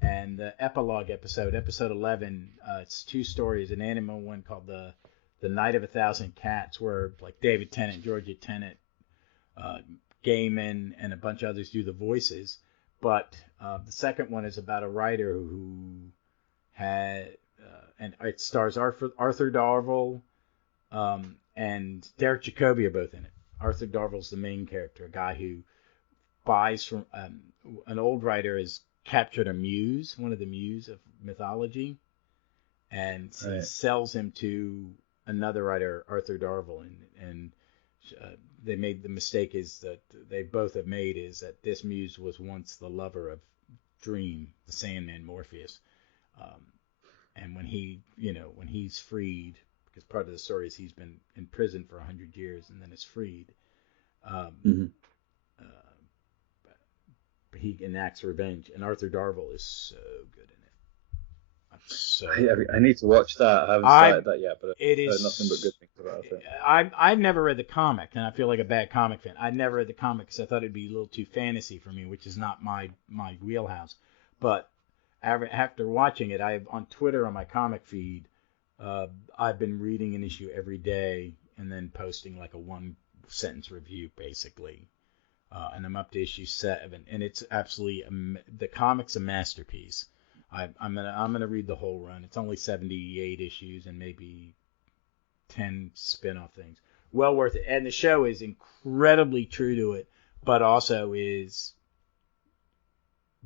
and the epilogue episode 11. It's two stories. An animal one called the Night of a Thousand Cats, where like David Tennant, Georgia Tennant, Gaiman, and a bunch of others do the voices. But the second one is about a writer who had, and it stars Arthur Darvill and Derek Jacobi are both in it. Arthur Darvill's the main character, a guy who buys from an old writer has captured a muse, one of the muse of mythology, and he sells him to another writer, Arthur Darvill, and they made the mistake is that they both have made is that this muse was once the lover of Dream, the Sandman Morpheus, and when he's freed, because part of the story is he's been in prison for 100 years and then is freed, he enacts revenge, and Arthur Darvill is so good in it. So I need to watch that. I haven't started that yet, but I've heard nothing but good things about it. I've never read the comic, and I feel like a bad comic fan. I never read the comic because I thought it'd be a little too fantasy for me, which is not my wheelhouse. But after watching it, on Twitter on my comic feed, I've been reading an issue every day and then posting like a 1-sentence review, basically. And I'm up to issue 7, and it's absolutely the comic's a masterpiece. I'm gonna read the whole run. It's only 78 issues and maybe 10 spin-off things. Well worth it. And the show is incredibly true to it, but also is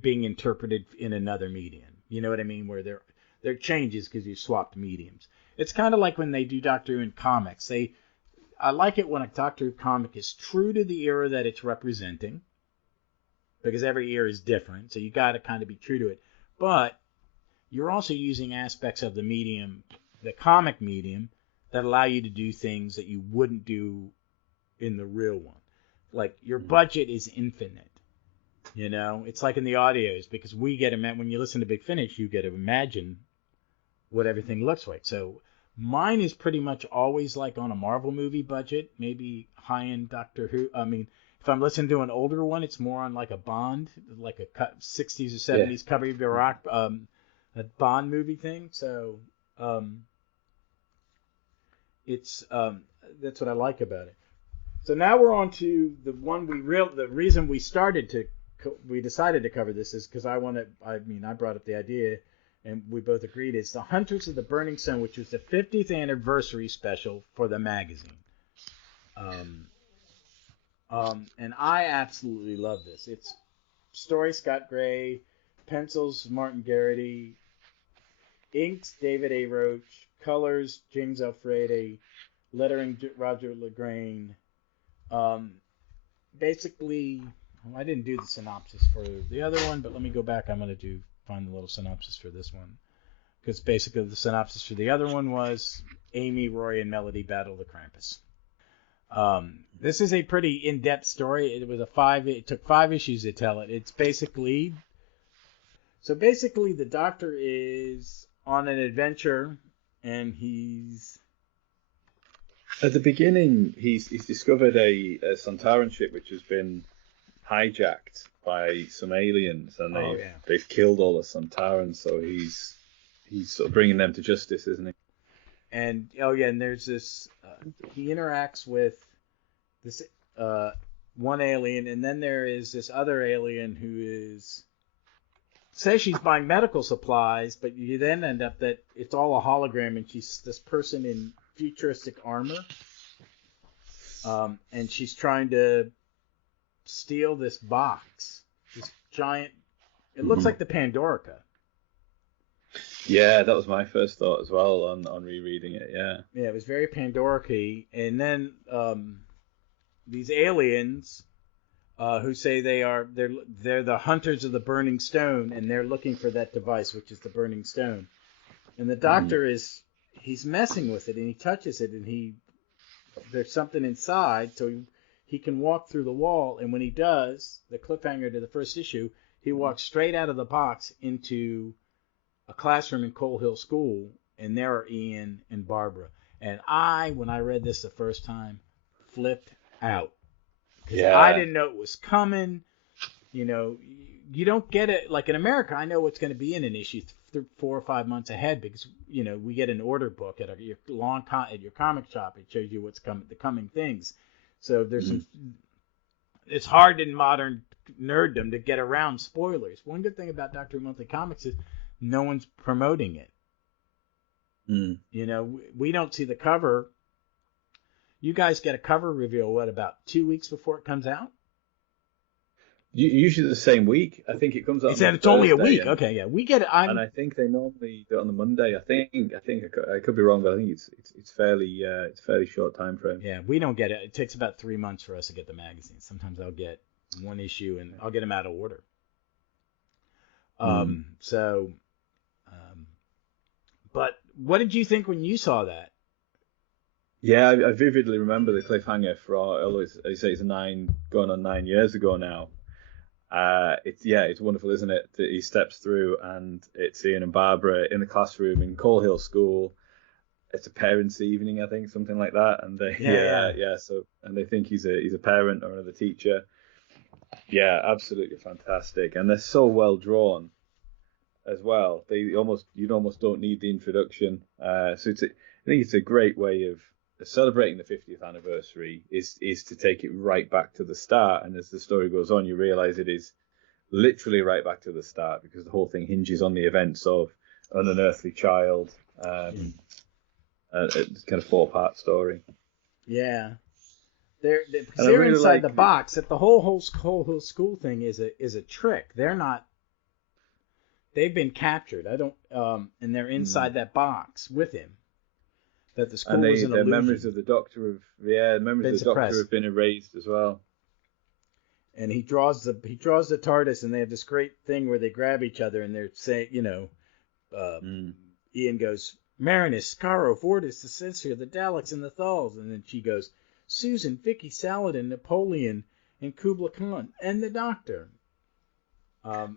being interpreted in another medium. You know what I mean? Where there are changes because you swapped mediums. It's kind of like when they do Doctor Who in comics. I like it when a Doctor Who comic is true to the era that it's representing, because every era is different, so you got to kind of be true to it. But you're also using aspects of the medium, the comic medium, that allow you to do things that you wouldn't do in the real one. Like, your budget is infinite. You know, it's like in the audios, because when you listen to Big Finish, you get to imagine what everything looks like. So mine is pretty much always like on a Marvel movie budget, maybe high-end Doctor Who. I mean, if I'm listening to an older one, it's more on like a Bond, like a 60s or 70s Kirby Rock, a Bond movie thing. So it's that's what I like about it. So now we're on to the one the reason we decided to cover this is because I brought up the idea, and we both agreed, it's the Hunters of the Burning Sun, which was the 50th anniversary special for the magazine. And I absolutely love this. It's story Scott Gray, pencils Martin Garrity, inks David A. Roach, colors James Offredi, lettering Roger Langridge. Basically, I didn't do the synopsis for the other one, but let me go back. I'm going to find the little synopsis for this one, because basically the synopsis for the other one was Amy, Roy, and Melody battle the Krampus. This is a pretty in-depth story. It took 5 issues to tell it. It's basically the Doctor is on an adventure, and he's at the beginning he's discovered a Sontaran ship which has been hijacked by some aliens, and they've killed all the Sontarans, so he's sort of bringing them to justice, isn't he? And and there's this he interacts with this one alien, and then there is this other alien who says she's buying medical supplies, but you then end up that it's all a hologram, and she's this person in futuristic armor, and she's trying to steal this box, this giant. It looks like the Pandorica. Yeah, that was my first thought as well on rereading it. Yeah, it was very Pandorica-y. And then these aliens who say they're the Hunters of the Burning Stone, and they're looking for that device, which is the Burning Stone. And the Doctor he's messing with it, and he touches it, and he there's something inside, so he can walk through the wall. And when he does, the cliffhanger to the first issue, he walks straight out of the box into a classroom in Coal Hill School, and there are Ian and Barbara. And when I read this the first time, flipped out. Because I didn't know it was coming. You know, you don't get it. Like in America, I know what's going to be in an issue 4 or 5 months ahead because, you know, we get an order book at your comic shop. It shows you what's coming, the coming things. So there's it's hard in modern nerddom to get around spoilers. One good thing about Doctor Who Monthly Comics is no one's promoting it. You know, we don't see the cover. You guys get a cover reveal, about 2 weeks before it comes out? Usually the same week. I think it comes out. It's only a week. Okay, yeah, we get it. And I think they normally do it on the Monday. I think I could be wrong, but I think it's fairly short time frame. Yeah, we don't get it. It takes about 3 months for us to get the magazine. Sometimes I'll get one issue and I'll get them out of order. But what did you think when you saw that? Yeah, I vividly remember the cliffhanger it's going on 9 years ago now. It's wonderful, isn't it? That he steps through and it's Ian and Barbara in the classroom in Coal Hill School. It's a parents' evening, I think, something like that. And they and they think he's a parent or another teacher. Yeah, absolutely fantastic, and they're so well drawn as well. You almost don't need the introduction. I think it's a great way of celebrating the 50th anniversary is to take it right back to the start, and as the story goes on you realize it is literally right back to the start because the whole thing hinges on the events of an unearthly child. It's kind of 4-part story. Yeah, they're really inside the box. That the whole school thing is a trick. They've been captured. And they're inside that box with him. That the school was an illusion. Memories of the Doctor have been erased as well. And he draws the TARDIS, and they have this great thing where they grab each other, and they're saying, Ian goes, Marinus, Scaro, Vortis, the Censor, the Daleks, and the Thals, and then she goes, Susan, Vicky, Saladin, Napoleon, and Kubla Khan, and the Doctor. But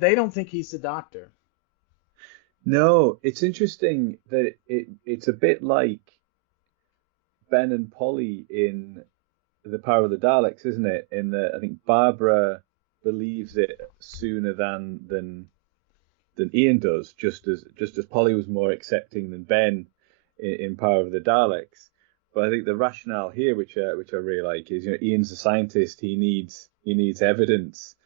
they don't think he's the Doctor. No, it's interesting that it's a bit like Ben and Polly in The Power of the Daleks, isn't it? In that I think Barbara believes it sooner than Ian does, just as Polly was more accepting than Ben in Power of the Daleks. But I think the rationale here, which I really like, is Ian's a scientist. He needs evidence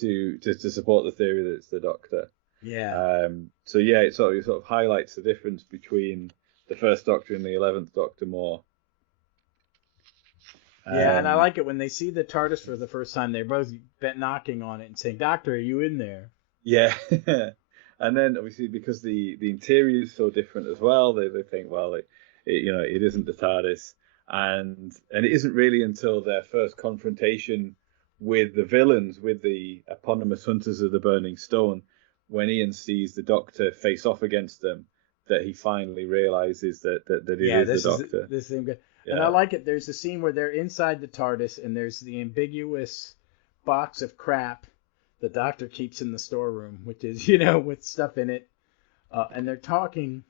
to support the theory that it's the Doctor. Yeah. It sort of highlights the difference between the first Doctor and the 11th Doctor more. And I like it when they see the TARDIS for the first time. They're both knocking on it and saying, "Doctor, are you in there?" Yeah. And then obviously because the interior is so different as well, they think, well, it isn't the TARDIS, and it isn't really until their first confrontation with the villains, with the eponymous Hunters of the Burning Stone, when Ian sees the Doctor face off against them, that he finally realizes that it is the Doctor. This thing, and I like it. There's a scene where they're inside the TARDIS, and there's the ambiguous box of crap the Doctor keeps in the storeroom, which is with stuff in it, and they're talking,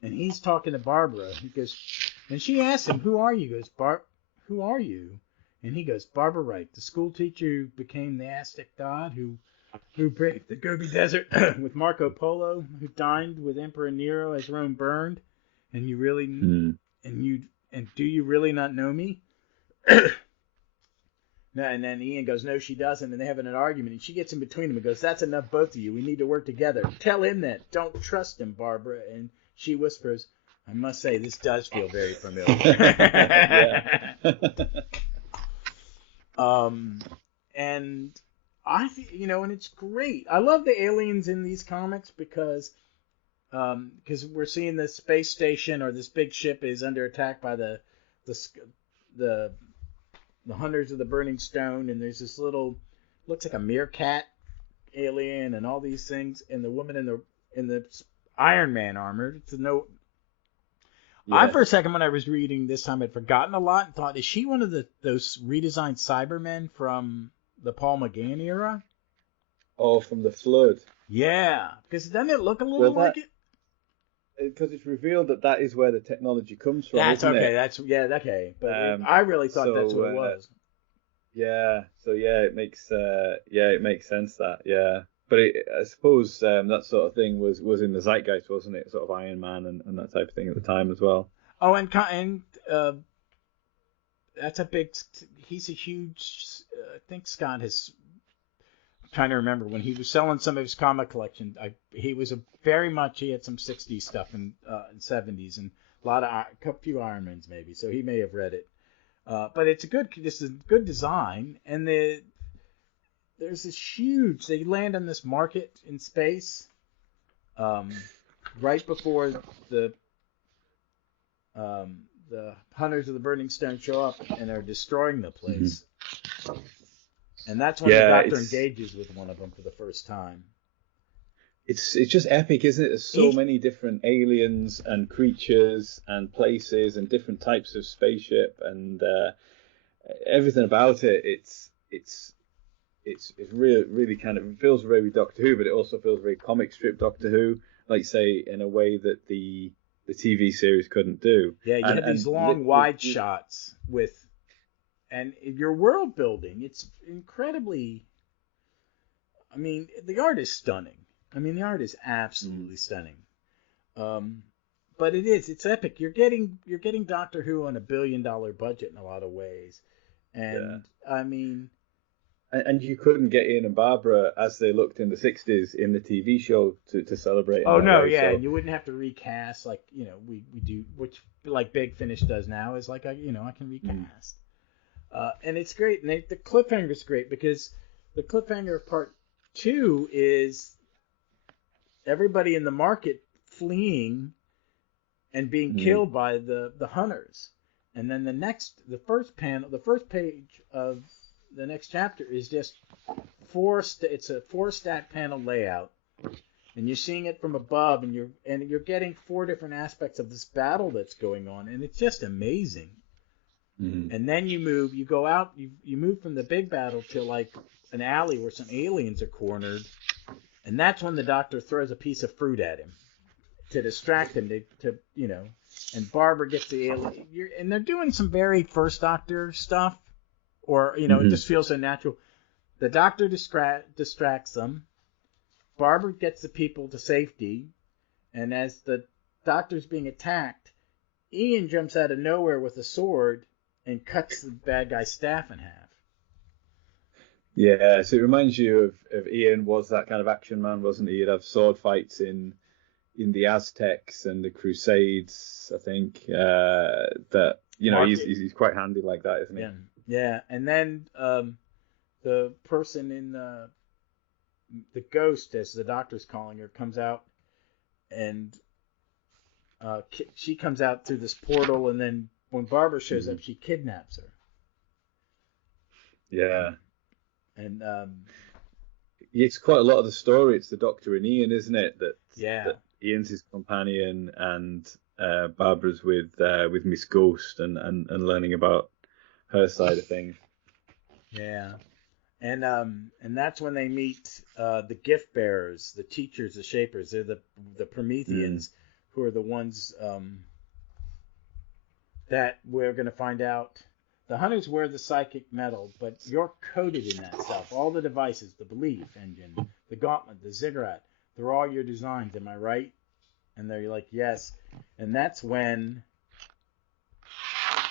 and he's talking to Barbara. He goes, and she asks him, "Who are you?" He goes, "Who are you?" And he goes, "Barbara Wright, the school teacher who became the Aztec god, who braved the Gobi Desert with Marco Polo, who dined with Emperor Nero as Rome burned, and you really and do you really not know me?" And then Ian goes, "No, she doesn't," and they have an argument, and she gets in between them and goes, "That's enough, both of you. We need to work together. Tell him that. Don't trust him, Barbara." And she whispers, "I must say, this does feel very familiar." And I think, and it's great. I love the aliens in these comics because we're seeing the space station or this big ship is under attack by the Hunters of the Burning Stone, and there's this looks like a meerkat alien and all these things, and the woman in the Iron Man armor. I, for a second, when I was reading this time, had forgotten a lot and thought, is she one of those redesigned Cybermen from the Paul McGann era? Oh, from the Flood. Yeah, because doesn't it look a little like it? Because it's revealed that is where the technology comes from. That's isn't okay. It? Okay. But I really thought that's what it was. Yeah. So it makes sense that But I suppose that sort of thing was in the zeitgeist, wasn't it? Sort of Iron Man and that type of thing at the time as well. Oh, and that's a big. He's a huge. I think Scott has. I'm trying to remember when he was selling some of his comic collection. He was very much. He had some '60s stuff and '70s and a few Iron Mans maybe. So he may have read it. But it's a good. This is good design, and there's this huge. They land on this market in space, right before the hunters of the Burning Stone show up and are destroying the place. Mm-hmm. And that's when the Doctor engages with one of them for the first time. It's just epic, isn't it? There's so many different aliens and creatures and places and different types of spaceship and everything about it. It's really kind of, it feels very Doctor Who, but it also feels very comic strip Doctor Who, like say in a way that the TV series couldn't do. Yeah, you had these long wide shots and your world building. It's incredibly. I mean, the art is stunning. The art is absolutely stunning. But it's epic. You're getting Doctor Who on $1 billion budget in a lot of ways, and And you couldn't get Ian and Barbara as they looked in the 60s in the TV show to celebrate. Oh, no, yeah. So. You wouldn't have to recast like, we do, which like Big Finish does now is like, I can recast. And it's great. And the cliffhanger is great because the cliffhanger of part 2 is everybody in the market fleeing and being killed by the hunters. And then the first page of the next chapter is just it's a 4-stat panel layout, and you're seeing it from above, and you're getting 4 different aspects of this battle that's going on, and it's just amazing. Mm-hmm. And then you go out, you move from the big battle to like an alley where some aliens are cornered, and that's when the Doctor throws a piece of fruit at him to distract him to and Barbara gets the alien, and they're doing some very First Doctor stuff. Or, it just feels so natural. The Doctor distracts them. Barbara gets the people to safety. And as the Doctor's being attacked, Ian jumps out of nowhere with a sword and cuts the bad guy's staff in half. Yeah, so it reminds you of Ian was that kind of action man, wasn't he? He'd have sword fights in the Aztecs and the Crusades, I think. He's quite handy like that, isn't he? Yeah, and then the person in the ghost, as the Doctor's calling her, comes out, and she comes out through this portal, and then when Barbara shows up, she kidnaps her. Yeah. And it's quite a lot of the story. It's the Doctor and Ian, isn't it? That Ian's his companion, and Barbara's with Miss Ghost, and learning about her side of things. Yeah, and that's when they meet the gift bearers, the teachers, the shapers. They're the Prometheans, who are the ones that we're going to find out. The hunters wear the psychic metal, but you're coated in that stuff. All the devices, the belief engine, the gauntlet, the ziggurat, they're all your designs. Am I right? And they're like, yes. And that's when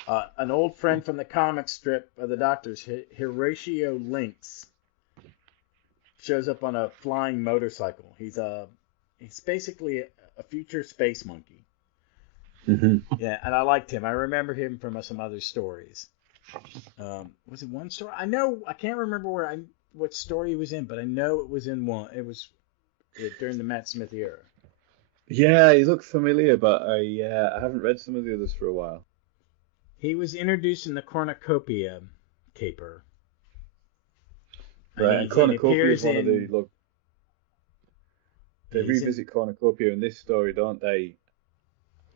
an old friend from the comic strip of the Doctor's, Horatio Lynx, shows up on a flying motorcycle. He's basically a future space monkey. Mm-hmm. Yeah, and I liked him. I remember him from some other stories. Was it one story? I can't remember what story he was in, but I know it was in one. It was during the Matt Smith era. Yeah, he looked familiar, but I haven't read some of the others for a while. He was introduced in the Cornucopia caper. Right, and Cornucopia is one of the... They revisit Cornucopia in this story, don't they?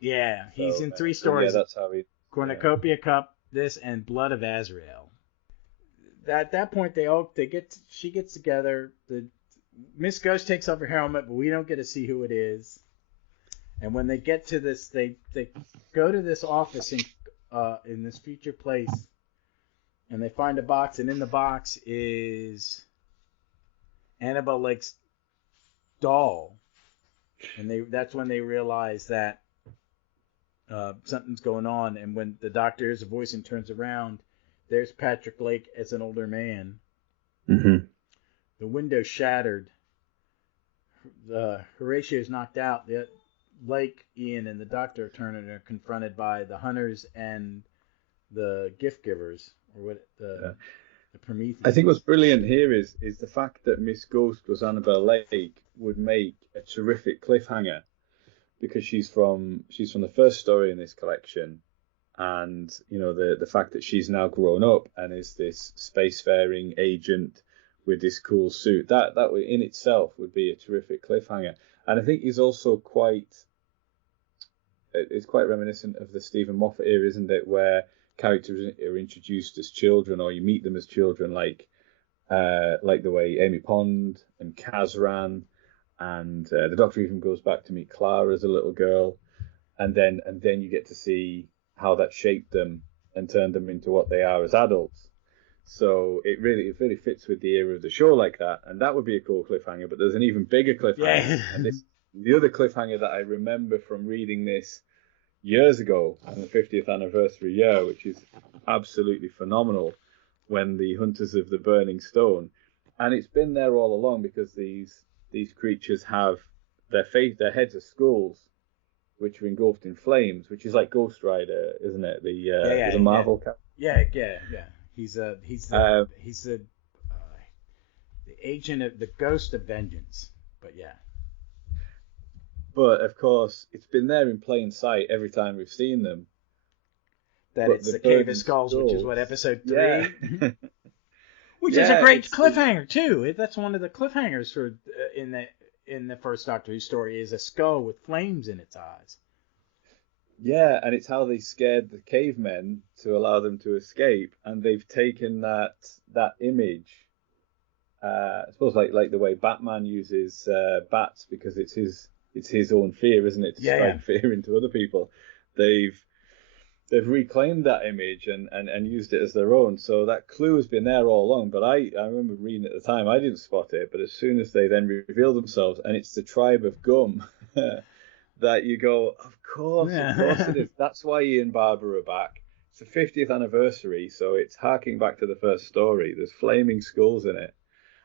Yeah, he's So, in 3 so yeah, stories. that's how he. Cornucopia Cup, this, and Blood of Azrael. At that point, she gets together. The Miss Ghost takes off her helmet, but we don't get to see who it is. And when they get to this, they go to this office in this future place, and they find a box, and in the box is Annabelle Lake's doll, and that's when they realize that something's going on. And when the doctor hears a voice and turns around, there's Patrick Lake as an older man. Mm-hmm. The window shattered. Horatio's knocked out. The Lake, Ian, and the doctor are confronted by the hunters and the gift givers, or what the Prometheus. I think what's brilliant here is the fact that Miss Ghost was Annabelle Lake would make a terrific cliffhanger, because she's from the first story in this collection, and the fact that she's now grown up and is this spacefaring agent with this cool suit, that in itself would be a terrific cliffhanger. And I think it's also it's quite reminiscent of the Stephen Moffat era, isn't it, where characters are introduced as children, or you meet them as children, like the way Amy Pond and Kazran, and the Doctor even goes back to meet Clara as a little girl, and then you get to see how that shaped them and turned them into what they are as adults. So it really fits with the era of the show like that, and that would be a cool cliffhanger. But there's an even bigger cliffhanger, Yeah. and the other cliffhanger that I remember from reading this years ago on the 50th anniversary year, which is absolutely phenomenal, when the Hunters of the Burning Stone, and it's been there all along, because these creatures have their heads are skulls, which are engulfed in flames, which is like Ghost Rider, isn't it? The Marvel character. Yeah. He's the agent of the Ghost of Vengeance. But yeah. But of course, it's been there in plain sight every time we've seen them. That it's the Cave of Skulls, which is what, episode 3? Yeah. Which is a great cliffhanger too. That's one of the cliffhangers for in the first Doctor Who story, is a skull with flames in its eyes. Yeah, and it's how they scared the cavemen to allow them to escape, and they've taken that image. I suppose like the way Batman uses bats, because it's his own fear, isn't it, to strike fear into other people. They've reclaimed that image and used it as their own. So that clue has been there all along. But I remember reading at the time, I didn't spot it. But as soon as they then reveal themselves, and it's the tribe of Gum, that you go, of course it is. That's why Ian and Barbara are back. It's the 50th anniversary, so it's harking back to the first story. There's flaming skulls in it,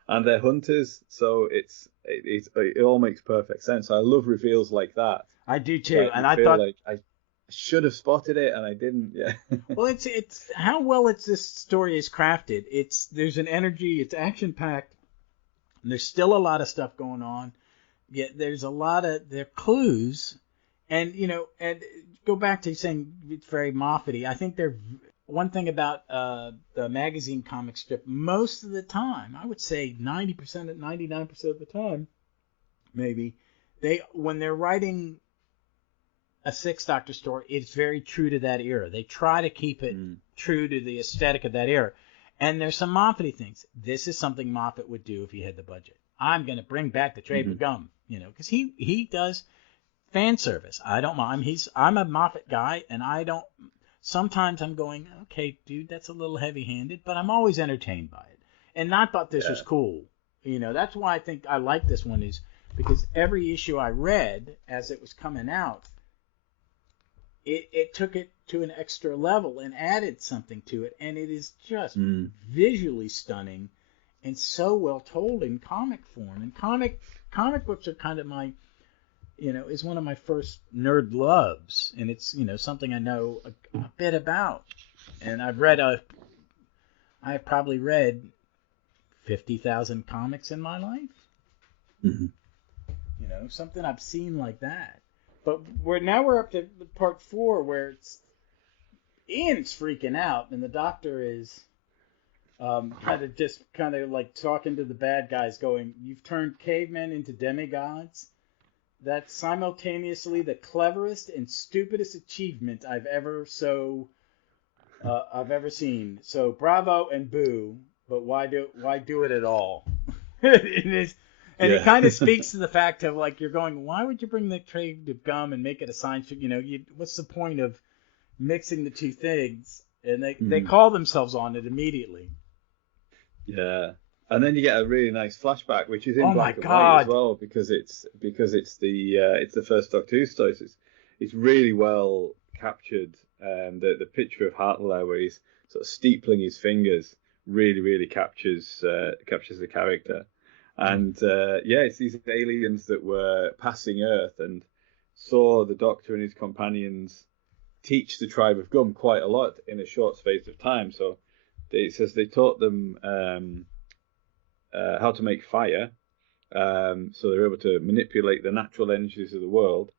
and they're hunters. So it all makes perfect sense. I love reveals like that. I do too, and I thought like I should have spotted it, and I didn't. Yeah. Well, it's how well this story is crafted. There's an energy. It's action packed. There's still a lot of stuff going on. Yet there's a lot of clues, and and go back to saying it's very Moffat-y. I think one thing about the magazine comic strip, most of the time, I would say 90%, 99% of the time, maybe when they're writing a Sixth Doctor story, it's very true to that era. They try to keep it true to the aesthetic of that era. And there's some Moffat-y things. This is something Moffat would do if he had the budget. I'm going to bring back the Trade of Gum, because he does fan service. I don't mind. I'm a Moffat guy, and I don't. Sometimes I'm going, okay, dude, that's a little heavy-handed, but I'm always entertained by it, and not thought this was cool. That's why I think I like this one, is because every issue I read as it was coming out, it took it to an extra level and added something to it, and it is just visually stunning and so well told in comic form. And comic books are kind of my, is one of my first nerd loves, and it's something I know a bit about. And I've probably read 50,000 comics in my life. Mm-hmm. Something I've seen like that. But we're up to part 4, where Ian's freaking out, and the Doctor is kind of like talking to the bad guys, going, "You've turned cavemen into demigods." That's simultaneously the cleverest and stupidest achievement I've ever seen. So bravo and boo, but why do it at all? It kind of speaks to the fact of like you're going, why would you bring the trade of gum and make it a science? What's the point of mixing the two things? And they call themselves on it immediately. Yeah. And then you get a really nice flashback, which is in black and white as well, because it's the first Doctor Who story. It's really well captured. The picture of Hartnell there, where he's sort of steepling his fingers, really captures the character. And it's these aliens that were passing Earth and saw the Doctor and his companions teach the tribe of Gum quite a lot in a short space of time. So it says they taught them how to make fire, so they're able to manipulate the natural energies of the world.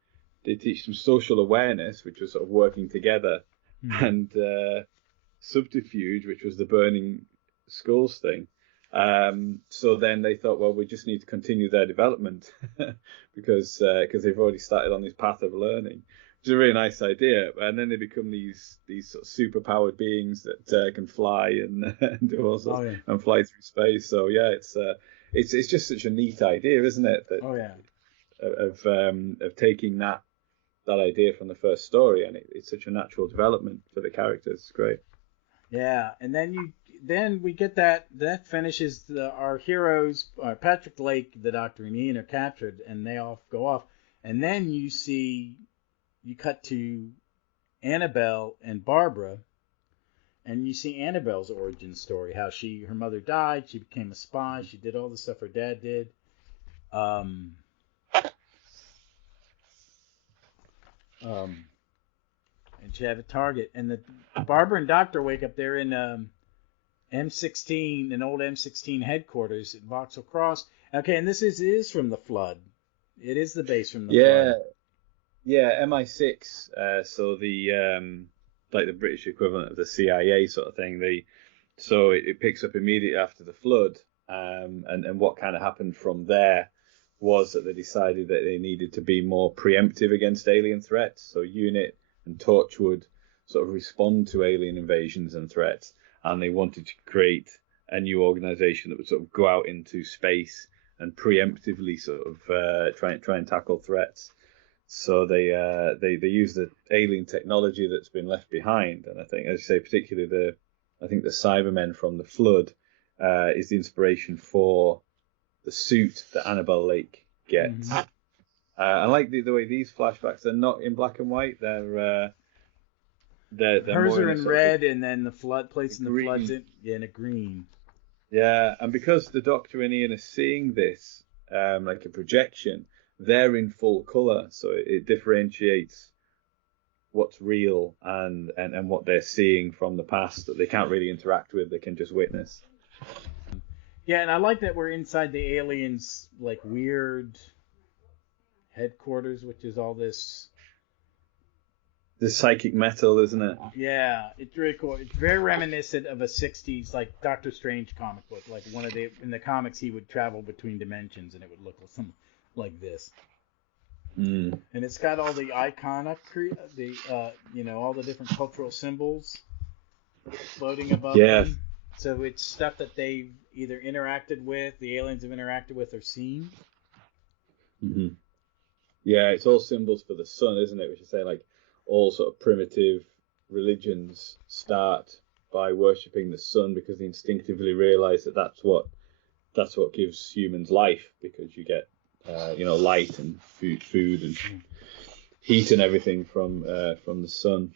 They teach them social awareness, which was sort of working together, and subterfuge, which was the burning skulls thing. So then they thought, well, we just need to continue their development because they've already started on this path of learning, which is a really nice idea. And then they become these sort of super powered beings that can fly and do all sorts and fly through space. So yeah, it's just such a neat idea, isn't it? Of taking that idea from the first story, and it's such a natural development for the characters. It's great. Yeah, and then we get that finishes our heroes, Patrick Lake, the Doctor, and Ian are captured, and they all go off. And then you cut to Annabelle and Barbara, and you see Annabelle's origin story, how her mother died, she became a spy, she did all the stuff her dad did. And she had a target. And the Barbara and Doctor wake up there in M16, an old M16 headquarters at Vauxhall Cross. Okay, and this is from the Flood. It is the base from the Flood. Yeah, MI6. So the like the British equivalent of the CIA sort of thing. So it picks up immediately after the Flood. And what kind of happened from there was that they decided that they needed to be more preemptive against alien threats. So UNIT and Torchwood sort of respond to alien invasions and threats, and they wanted to create a new organization that would sort of go out into space and preemptively sort of try and tackle threats. So they use the alien technology that's been left behind, and I think, as you say, particularly the Cybermen from the Flood is the inspiration for the suit that Annabelle Lake gets. Mm-hmm. I like the way these flashbacks are not in black and white. They're hers are in red, and then the Flood place in the Flood's in a green. Yeah, and because the Doctor and Ian are seeing this like a projection, they're in full color, so it differentiates what's real and what they're seeing from the past that they can't really interact with. They can just witness. Yeah, and I like that we're inside the aliens' like weird headquarters, which is all this. The psychic metal, isn't it? Yeah, it's really cool. It's very reminiscent of a 60s like Doctor Strange comic book. Like in the comics, he would travel between dimensions, and it would look something like this. Mm. And it's got all the iconic, all the different cultural symbols floating above them. So it's stuff that they've either interacted with, the aliens have interacted with, or seen. Mm-hmm. Yeah, it's all symbols for the sun, isn't it? Which is saying like all sort of primitive religions start by worshipping the sun because they instinctively realize that that's what gives humans life, because you get light and food and heat and everything from the sun.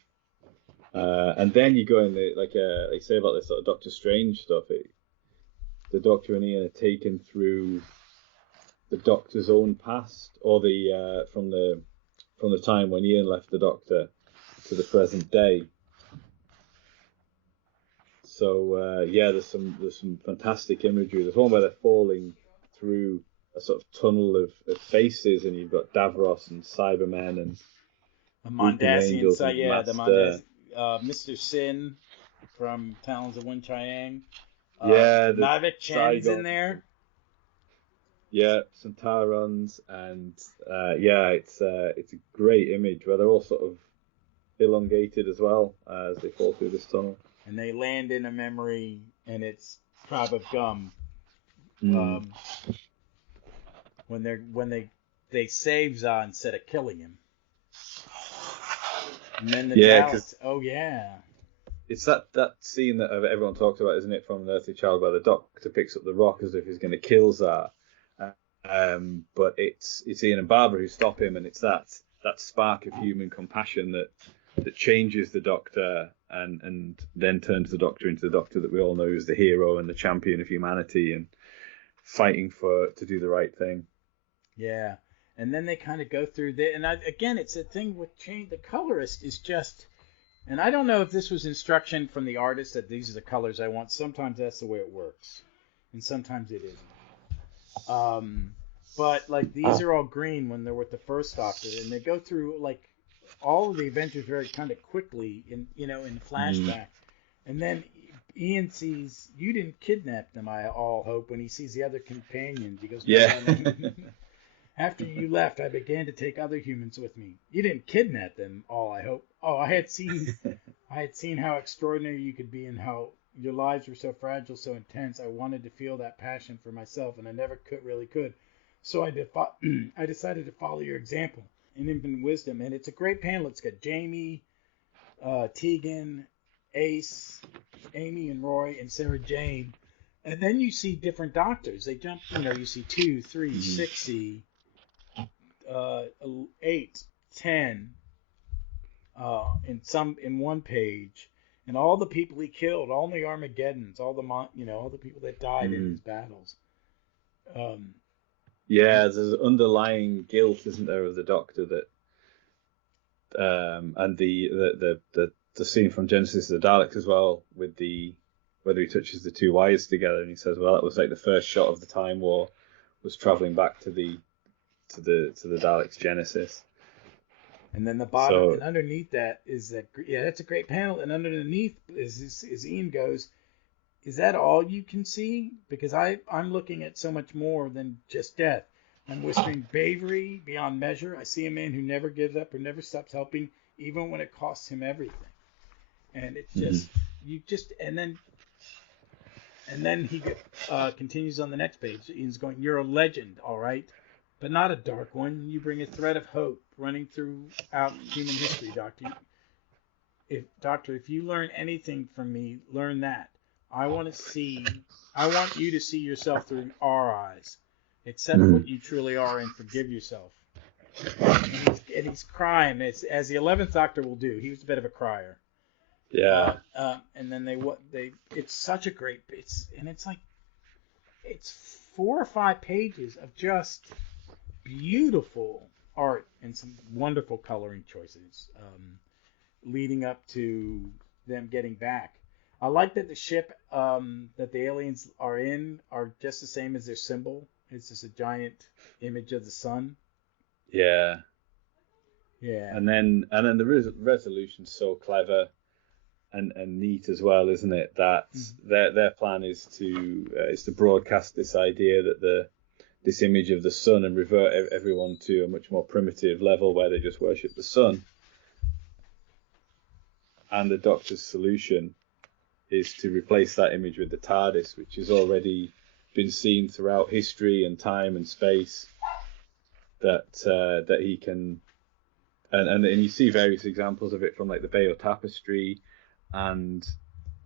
And then you go in like say about this sort of Doctor Strange stuff. The Doctor and Ian are taken through the Doctor's own past, or from the time when Ian left the Doctor to the present day. So there's some fantastic imagery. There's one where they're falling through a sort of tunnel of faces, and you've got Davros and Cybermen and a Mondasian, the Mondasian. Mr. Sin from Talons of Wing Chiang. Navik Chen's in there. Yeah, some Tyrons, and it's a great image where they're all sort of elongated as well as they fall through this tunnel. And they land in a memory, and it's Tribe of Gum. Mm. They save Za instead of killing him. And then the Yeah, Daleks. Oh yeah. It's that scene that everyone talks about, isn't it, from An Earthly Child, where the Doctor picks up the rock as if he's going to kill Za. But it's Ian and Barbara who stop him, and it's that spark of human compassion that changes the Doctor and then turns the Doctor into the Doctor that we all know is the hero and the champion of humanity and fighting to do the right thing. Yeah. And then they kind of go through there, and again, it's a thing with change. The colorist is just, and I don't know if this was instruction from the artist that these are the colors I want. Sometimes that's the way it works, and sometimes it isn't. But like these are all green when they're with the first Doctor, and they go through like all of the adventures very kind of quickly in flashback, and then Ian sees you didn't kidnap them. I all hope when he sees the other companions, he goes, Yeah. After you left, I began to take other humans with me. You didn't kidnap them, all I hope. Oh, I had seen how extraordinary you could be and how your lives were so fragile, so intense. I wanted to feel that passion for myself, and I never really could. So I decided to follow your example in infinite wisdom. And it's a great panel. It's got Jamie, Tegan, Ace, Amy and Roy, and Sarah Jane. And then you see different Doctors. They jump, you see 2, 3, 6E. 8, 10, in one page, and all the people he killed, all the Armageddons, all the people that died in his battles. There's underlying guilt, isn't there, of the Doctor that, and the scene from Genesis of the Daleks as well, with whether he touches the two wires together, and he says, well, that was like the first shot of the Time War was traveling back to the Daleks' Genesis. And then the bottom, and underneath that is that's a great panel. And underneath is Ian goes, is that all you can see? Because I'm looking at so much more than just death. I'm whispering bravery beyond measure. I see a man who never gives up or never stops helping, even when it costs him everything. And it's just, and then he continues on the next page. Ian's going, you're a legend, all right? But not a dark one. You bring a thread of hope running throughout human history, Doctor. If you learn anything from me, learn that. I want you to see yourself through our eyes. Accept what you truly are and forgive yourself. And he's crying, as the 11th Doctor will do. He was a bit of a crier. Yeah. And then it's such a great, it's 4 or 5 pages of just beautiful art and some wonderful coloring choices, leading up to them getting back. I like that the ship that the aliens are in are just the same as their symbol. It's just a giant image of the sun. Yeah. Yeah. And then the resolution's so clever and neat as well, isn't it? That their plan is to broadcast this idea that this image of the sun and revert everyone to a much more primitive level where they just worship the sun. And the Doctor's solution is to replace that image with the TARDIS, which has already been seen throughout history and time and space. That he can, and you see various examples of it from like the Bayeux Tapestry, and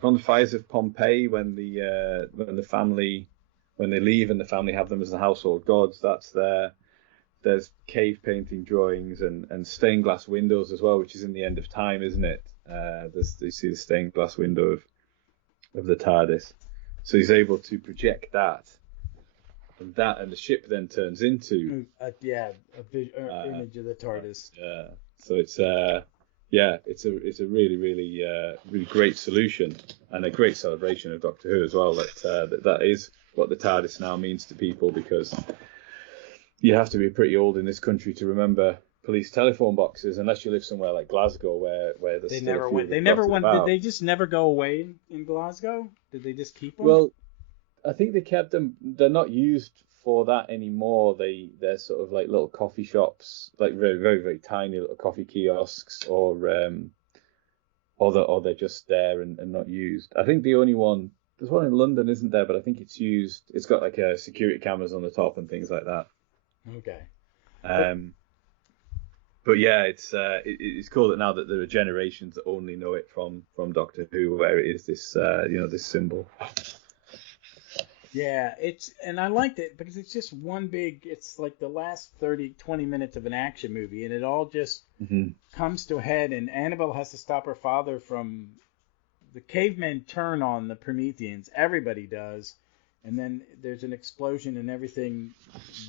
from the fires of Pompeii when the family. When they leave and the family have them as the household gods, that's there. There's cave painting drawings and stained glass windows as well, which is in the End of Time, isn't it? You see the stained glass window of the TARDIS. So he's able to project that, and the ship then turns into image of the TARDIS. Yeah. So it's a really really great solution and a great celebration of Doctor Who as well. That is what the TARDIS now means to people, because you have to be pretty old in this country to remember police telephone boxes, unless you live somewhere like Glasgow where they never went. They never went. Did they just never go away in Glasgow? Did they just keep them? Well, I think they kept them. They're not used for that anymore. They're sort of like little coffee shops, like very, very, very tiny little coffee kiosks, or they're just there and not used. I think the only one, there's one in London, isn't there? But I think it's used. It's got like security cameras on the top and things like that. Okay. But yeah, it's cool that now that there are generations that only know it from Doctor Who, where it is this this symbol. Yeah, and I liked it because it's just one big, it's like the last 20 minutes of an action movie, and it all just comes to a head, and Annabelle has to stop her father from, the cavemen turn on the Prometheans, everybody does, and then there's an explosion and everything,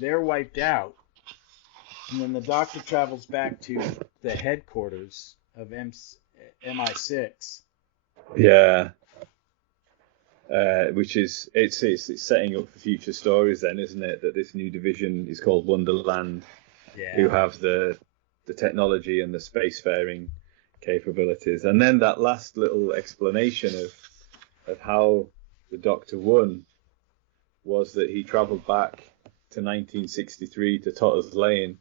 they're wiped out, and then the Doctor travels back to the headquarters of MI6. Yeah. Which is it's setting up for future stories then, isn't it? That this new division is called Wonderland, who have the technology and the spacefaring capabilities. And then that last little explanation of how the Doctor won was that he travelled back to 1963 to Totter's Lane,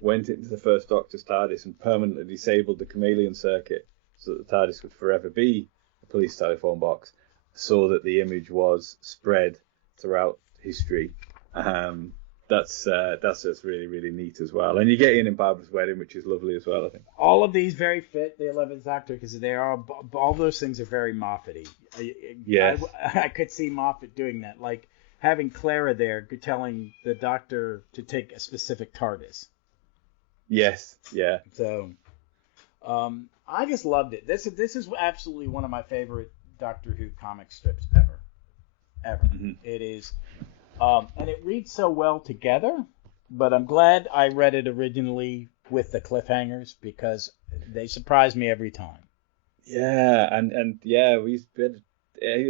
went into the first Doctor's TARDIS and permanently disabled the chameleon circuit so that the TARDIS would forever be a police telephone box, so that the image was spread throughout history. That's just really, really neat as well. And you get in Barbara's wedding, which is lovely as well, I think. All of these very fit the 11th Doctor because they are, all those things are very Moffat-y. Yeah. I could see Moffat doing that, like having Clara there telling the Doctor to take a specific TARDIS. Yes, yeah. So, I just loved it. This is absolutely one of my favorite Doctor Who comic strips ever. Mm-hmm. It is, and it reads so well together, but I'm glad I read it originally with the cliffhangers because they surprise me every time. Yeah, and yeah, I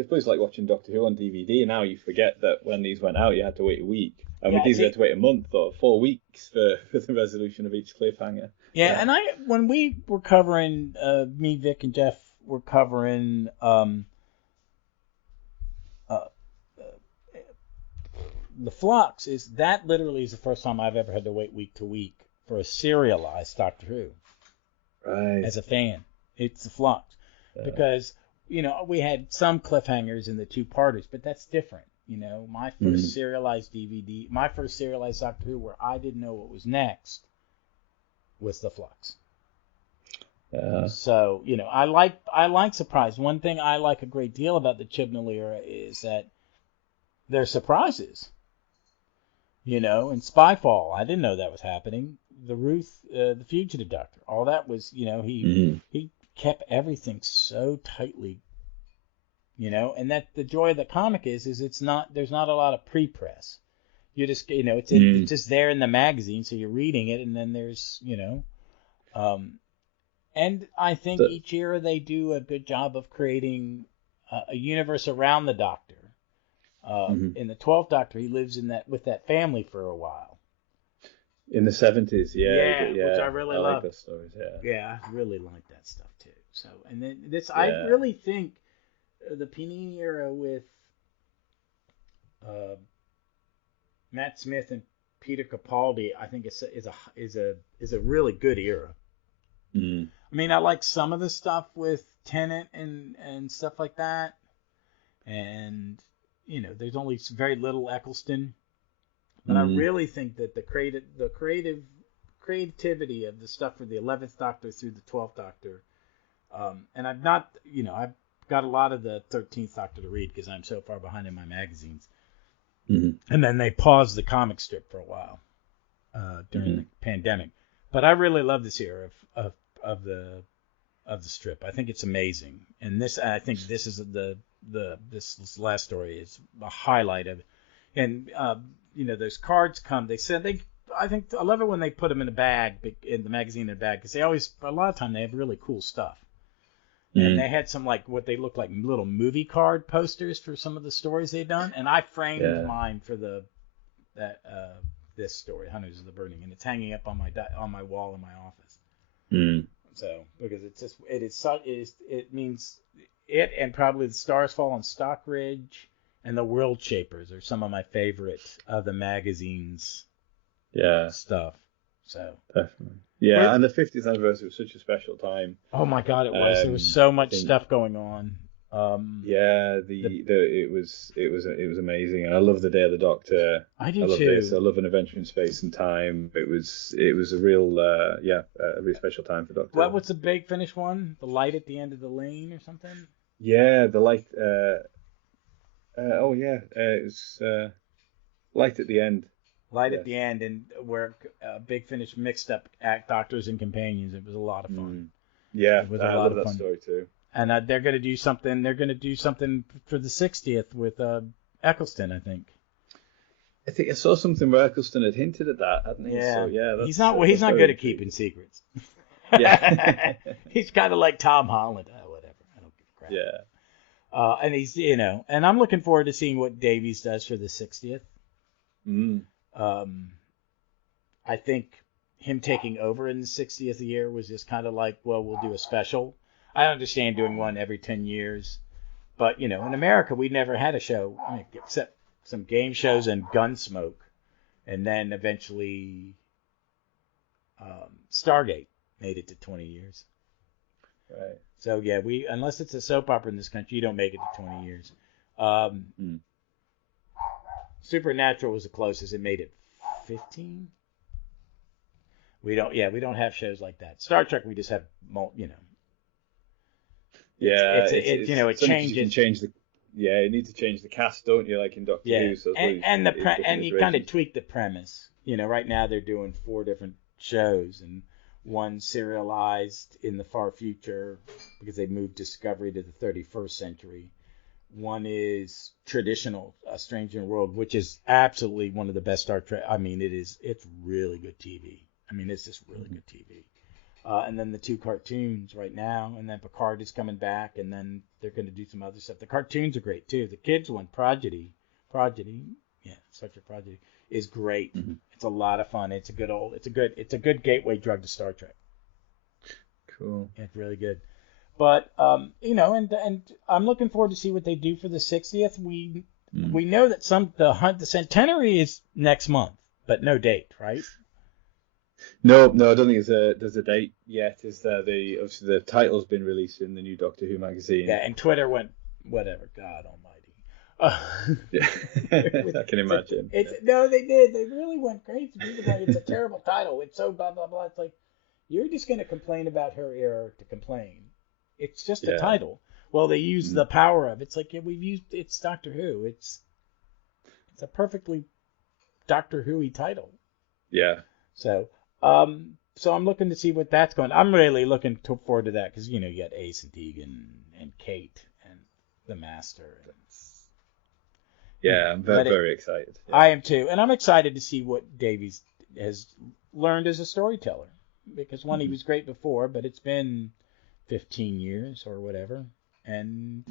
suppose it's like watching Doctor Who on DVD. Now you forget that when these went out, you had to wait a week. And with these, you had to wait a month or 4 weeks for the resolution of each cliffhanger. Yeah, and when we were covering, me, Vic, and Jeff were covering the Flux, is that literally is the first time I've ever had to wait week to week for a serialized Doctor Who. Right. As a fan, it's the Flux. Yeah. Because, we had some cliffhangers in the two-parters, but that's different. My first serialized DVD, my first serialized Doctor Who where I didn't know what was next was the Flux. So, I like surprise. One thing I like a great deal about the Chibnall era is that they're surprises. In Spyfall, I didn't know that was happening. The Ruth, the Fugitive Doctor, all that was, he kept everything so tightly, and that the joy of the comic is there's not a lot of pre-press. You just, it's just there in the magazine, so you're reading it, and then there's, and I think each year they do a good job of creating a universe around the Doctor. In the 12th Doctor, he lives with that family for a while. In the 70s, which I really love. Like those stories, yeah, I really like that stuff too. So, and then I really think the Panini era with Matt Smith and Peter Capaldi, I think is a really good era. Mm. I mean, I like some of the stuff with Tennant and stuff like that, and there's only very little Eccleston, but I really think that the creativity of the stuff for the 11th Doctor through the 12th Doctor, and I've got a lot of the 13th Doctor to read because I'm so far behind in my magazines, and then they paused the comic strip for a while during the pandemic, but I really love this era of the strip. I think it's amazing, and I think this is this last story is a highlight of it. And those cards come. They said I love it when they put them in a bag, in the magazine in a bag, because a lot of time they have really cool stuff. And they had some like what they look like little movie card posters for some of the stories they've done, and I framed mine for this story, Hunters of the Burning, and it's hanging up on my wall in my office. So because it means it, and probably the Stars Fall on Stockridge and the World Shapers are some of my favorite of the magazine's stuff. So definitely. Yeah, and the 50th anniversary was such a special time. Oh my God, it was. There was so much stuff going on. It was amazing, and I love the Day of the Doctor. I do love too. this. I love An Adventure in Space and Time. It was a real a really special time for Doctor. What was the Big Finish one? The light at the end of the lane or something? Yeah, the light. It was light at the end. Light at the end, and where Big Finish mixed up Doctors and Companions. It was a lot of fun. Yeah, it was I love that story too. And they're going to do something. They're going to do something for the 60th with Eccleston, I think. I think I saw something where Eccleston had hinted at that, hadn't he? Yeah. So, yeah. He's not good at keeping secrets. Yeah. He's kind of like Tom Holland. Whatever. I don't give a crap. Yeah. And he's, and I'm looking forward to seeing what Davies does for the 60th. I think him taking over in the 60th year was just kind of like, well, we'll do a special. I understand doing one every 10 years, but in America we never had a show except some game shows and Gunsmoke, and then eventually Stargate made it to 20 years. Right. So yeah, unless it's a soap opera in this country, you don't make it to 20 years. Supernatural was the closest. It made it 15. We don't have shows like that. Star Trek, we just have Yeah, it changes. You can change you need to change the cast, don't you? Like in Doctor Who. So and you kind of tweak the premise. Right now they're doing 4 different shows, and one serialized in the far future because they moved Discovery to the 31st century. One is traditional, A Stranger in the World, which is absolutely one of the best Star Trek. I mean, it's really good TV. I mean, it's just really good TV. And then the 2 cartoons right now, and then Picard is coming back, and then they're going to do some other stuff. The cartoons are great too. The kids one, Prodigy, such a Prodigy, is great. It's a lot of fun. It's a good gateway drug to Star Trek. Cool. It's really good. But and I'm looking forward to see what they do for the 60th. We know that the centenary is next month, but no date, right? No, I don't think there's a date yet. Obviously the title's been released in the new Doctor Who magazine. Yeah, and Twitter went whatever. God Almighty. I can imagine. No, they did. They really went crazy. People like, it's a terrible title. It's so blah blah blah. It's like you're just going to complain about her era to complain. It's just a title. Well, they use the power of it. It's like it's Doctor Who. It's a perfectly Doctor Who-y title. Yeah. So I'm looking to see what that's going. I'm really looking forward to that because you got Ace and Tegan and Kate and the Master. I'm very excited. Yeah. I am too, and I'm excited to see what Davies has learned as a storyteller because he was great before, but it's been 15 years or whatever, and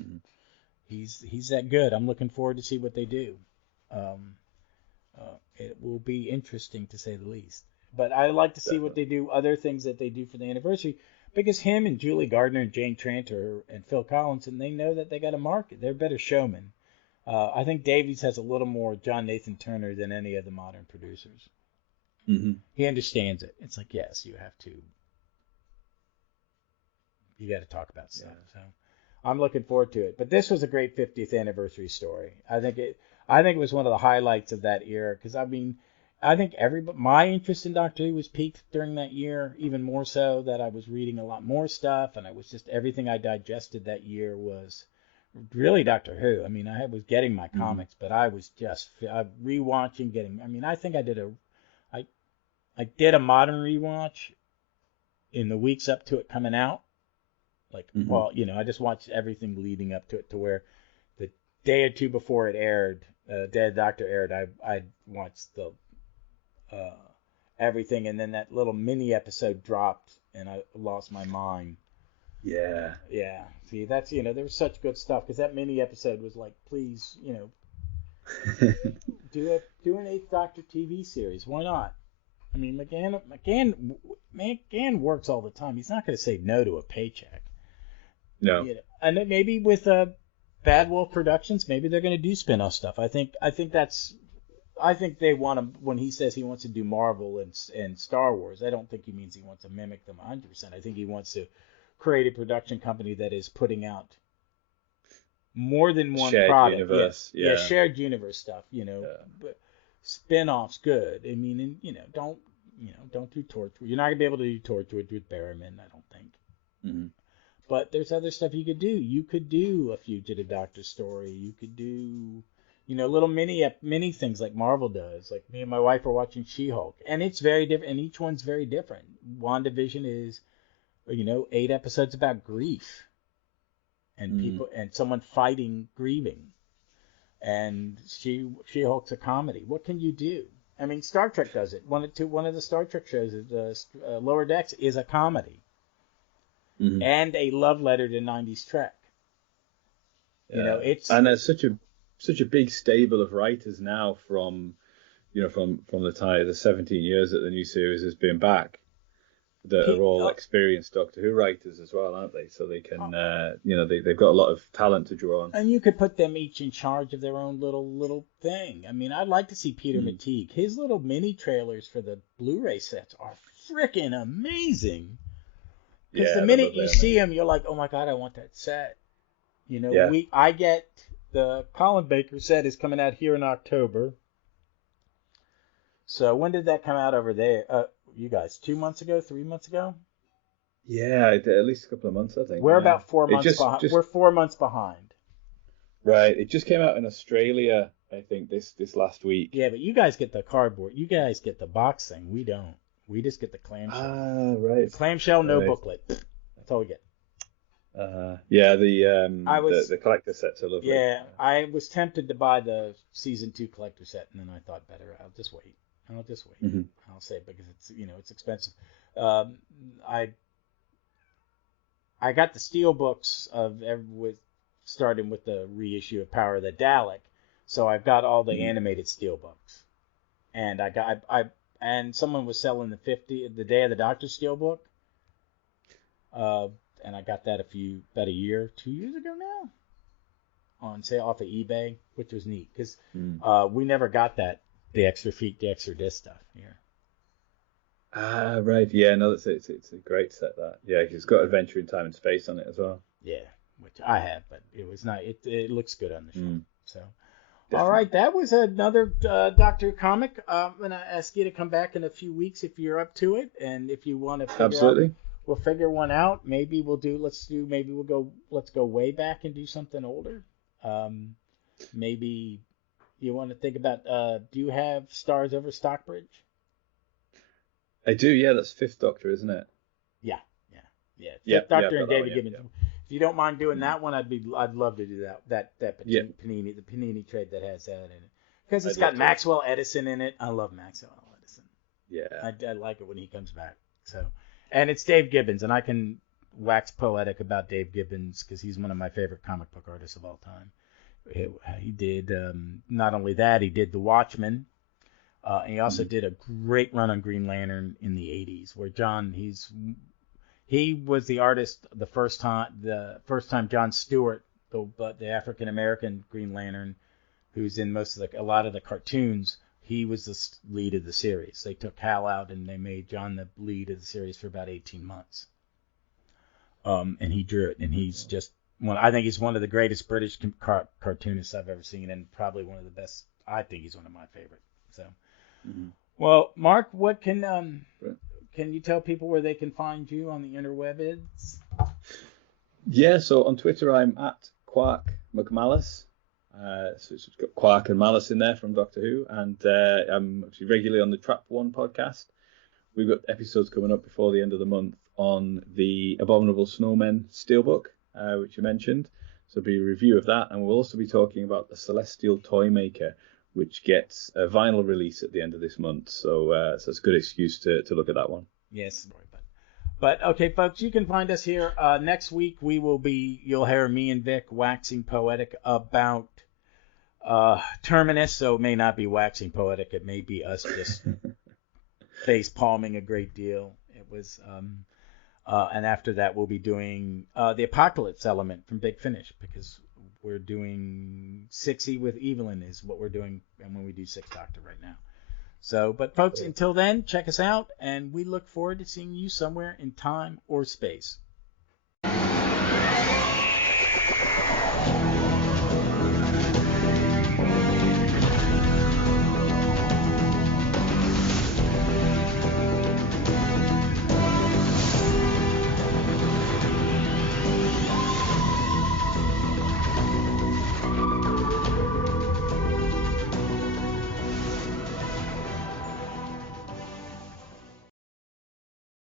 he's that good. I'm looking forward to see what they do. It will be interesting to say the least. But I like to see what they do, other things that they do for the anniversary, because him and Julie Gardner and Jane Tranter and Phil Collins, and they know that they got a market. They're better showmen. I think Davies has a little more John Nathan Turner than any of the modern producers. He understands it. It's like, yes, you have to. You got to talk about stuff. So I'm looking forward to it. But this was a great 50th anniversary story. I think it was one of the highlights of that era because I think my interest in Doctor Who was peaked during that year, even more so that I was reading a lot more stuff, and I was just everything I digested that year was really Doctor Who. I mean, I was getting my comics, but I was just rewatching, I think I did a modern rewatch in the weeks up to it coming out. I just watched everything leading up to it to where the day or two before it aired, Dead Doctor aired, I watched the everything, and then that little mini episode dropped, and I lost my mind. Yeah. Yeah. See, that's there was such good stuff because that mini episode was like, please, do an 8th Doctor TV series. Why not? I mean, McGann works all the time. He's not going to say no to a paycheck. No. And then maybe with Bad Wolf Productions, maybe they're going to do spin-off stuff. I think they want to, when he says he wants to do Marvel and Star Wars, I don't think he means he wants to mimic them 100%. I think he wants to create a production company that is putting out more than one shared product. Universe. Yeah, shared universe stuff, But spin-offs good. I mean, and, don't do Torchwood. You're not going to be able to do Torchwood with Berryman, I don't think. Mm-hmm. But there's other stuff you could do. You could do a Fugitive Doctor story. You could do, little mini things like Marvel does. Like me and my wife are watching She-Hulk, and it's very different. And each one's very different. WandaVision is, 8 episodes about grief, and people and someone fighting grieving. And She-Hulk's a comedy. What can you do? I mean, Star Trek does it. One of the Star Trek shows, Lower Decks, is a comedy. Mm-hmm. And a love letter to 90s Trek. And there's such a big stable of writers now from the time the 17 years that the new series has been back, that are all experienced Doctor Who writers as well, aren't they? So they can they've got a lot of talent to draw on. And you could put them each in charge of their own little thing. I mean, I'd like to see Peter McTeague. His little mini trailers for the Blu-ray sets are freaking amazing. Because the minute you see him, you're like, oh my God, I want that set. I get the Colin Baker set is coming out here in October. So when did that come out over there? You guys, 2 months ago, 3 months ago? Yeah, at least a couple of months, I think. We're about 4 months behind. We're 4 months behind. Right. It just came out in Australia, I think, this last week. Yeah, but you guys get the cardboard. You guys get the box thing. We don't. We just get the clamshell. Ah, right. The clamshell, no booklet. That's all we get. The collector sets are lovely. Yeah, I was tempted to buy the season 2 collector set, and then I thought better. I'll just wait. Mm-hmm. I'll say because it's expensive. I got the steel books starting with the reissue of Power of the Dalek, so I've got all the animated steel books, and and someone was selling the Day of the Doctor Steelbook. And I got that about a year, 2 years ago now, on sale off of eBay, which was neat because we never got the extra disc stuff here. Ah, right. Yeah, no, it's a great set, that. Yeah, it's got Adventure in Time and Space on it as well. Yeah, which I have, but it was not. It looks good on the show. So. Definitely. All right, that was another Doctor Who comic. I'm gonna ask you to come back in a few weeks if you're up to it, and if you want to. Absolutely. We'll figure one out. Maybe let's go way back and do something older. Maybe you want to think about. Do you have Stars Over Stockbridge? I do. Yeah, that's Fifth Doctor, isn't it? Yeah. Fifth Doctor and David Gibbons. Yeah. If you don't mind doing that one, I'd love to do that Panini, the Panini trade that has that in it, because it's got Maxwell Edison in it. I love Maxwell Edison. Yeah, I like it when he comes back. So, and it's Dave Gibbons, and I can wax poetic about Dave Gibbons because he's one of my favorite comic book artists of all time. He did not only that, he did The Watchmen. And he also did a great run on Green Lantern in the 80s, where he was the artist the first time John Stewart, the African American Green Lantern, who's in a lot of the cartoons, he was the lead of the series. They took Hal out and they made John the lead of the series for about 18 months. And he drew it, and he's just I think he's one of the greatest British cartoonists I've ever seen, and probably one of the best. I think he's one of my favorites. So. Mm-hmm. Well, Mark, what can you tell people where they can find you on the interwebs? Yeah, so on Twitter I'm at Quark McManus. So it's got Quark and Malice in there from Doctor Who, and I'm actually regularly on the Trap One podcast. We've got episodes coming up before the end of the month on the Abominable Snowmen Steelbook, which you mentioned. So there'll be a review of that, and we'll also be talking about the Celestial Toymaker, which gets a vinyl release at the end of this month. So it's a good excuse to look at that one. Yes. But okay, folks, you can find us here. Next week you'll hear me and Vic waxing poetic about Terminus. So it may not be waxing poetic. It may be us just face palming a great deal. It was, and after that we'll be doing the Apocalypse element from Big Finish, because we're doing 6E with Evelyn is what we're doing, and when we do 6th Doctor right now. So, but folks, until then, check us out, and we look forward to seeing you somewhere in time or space.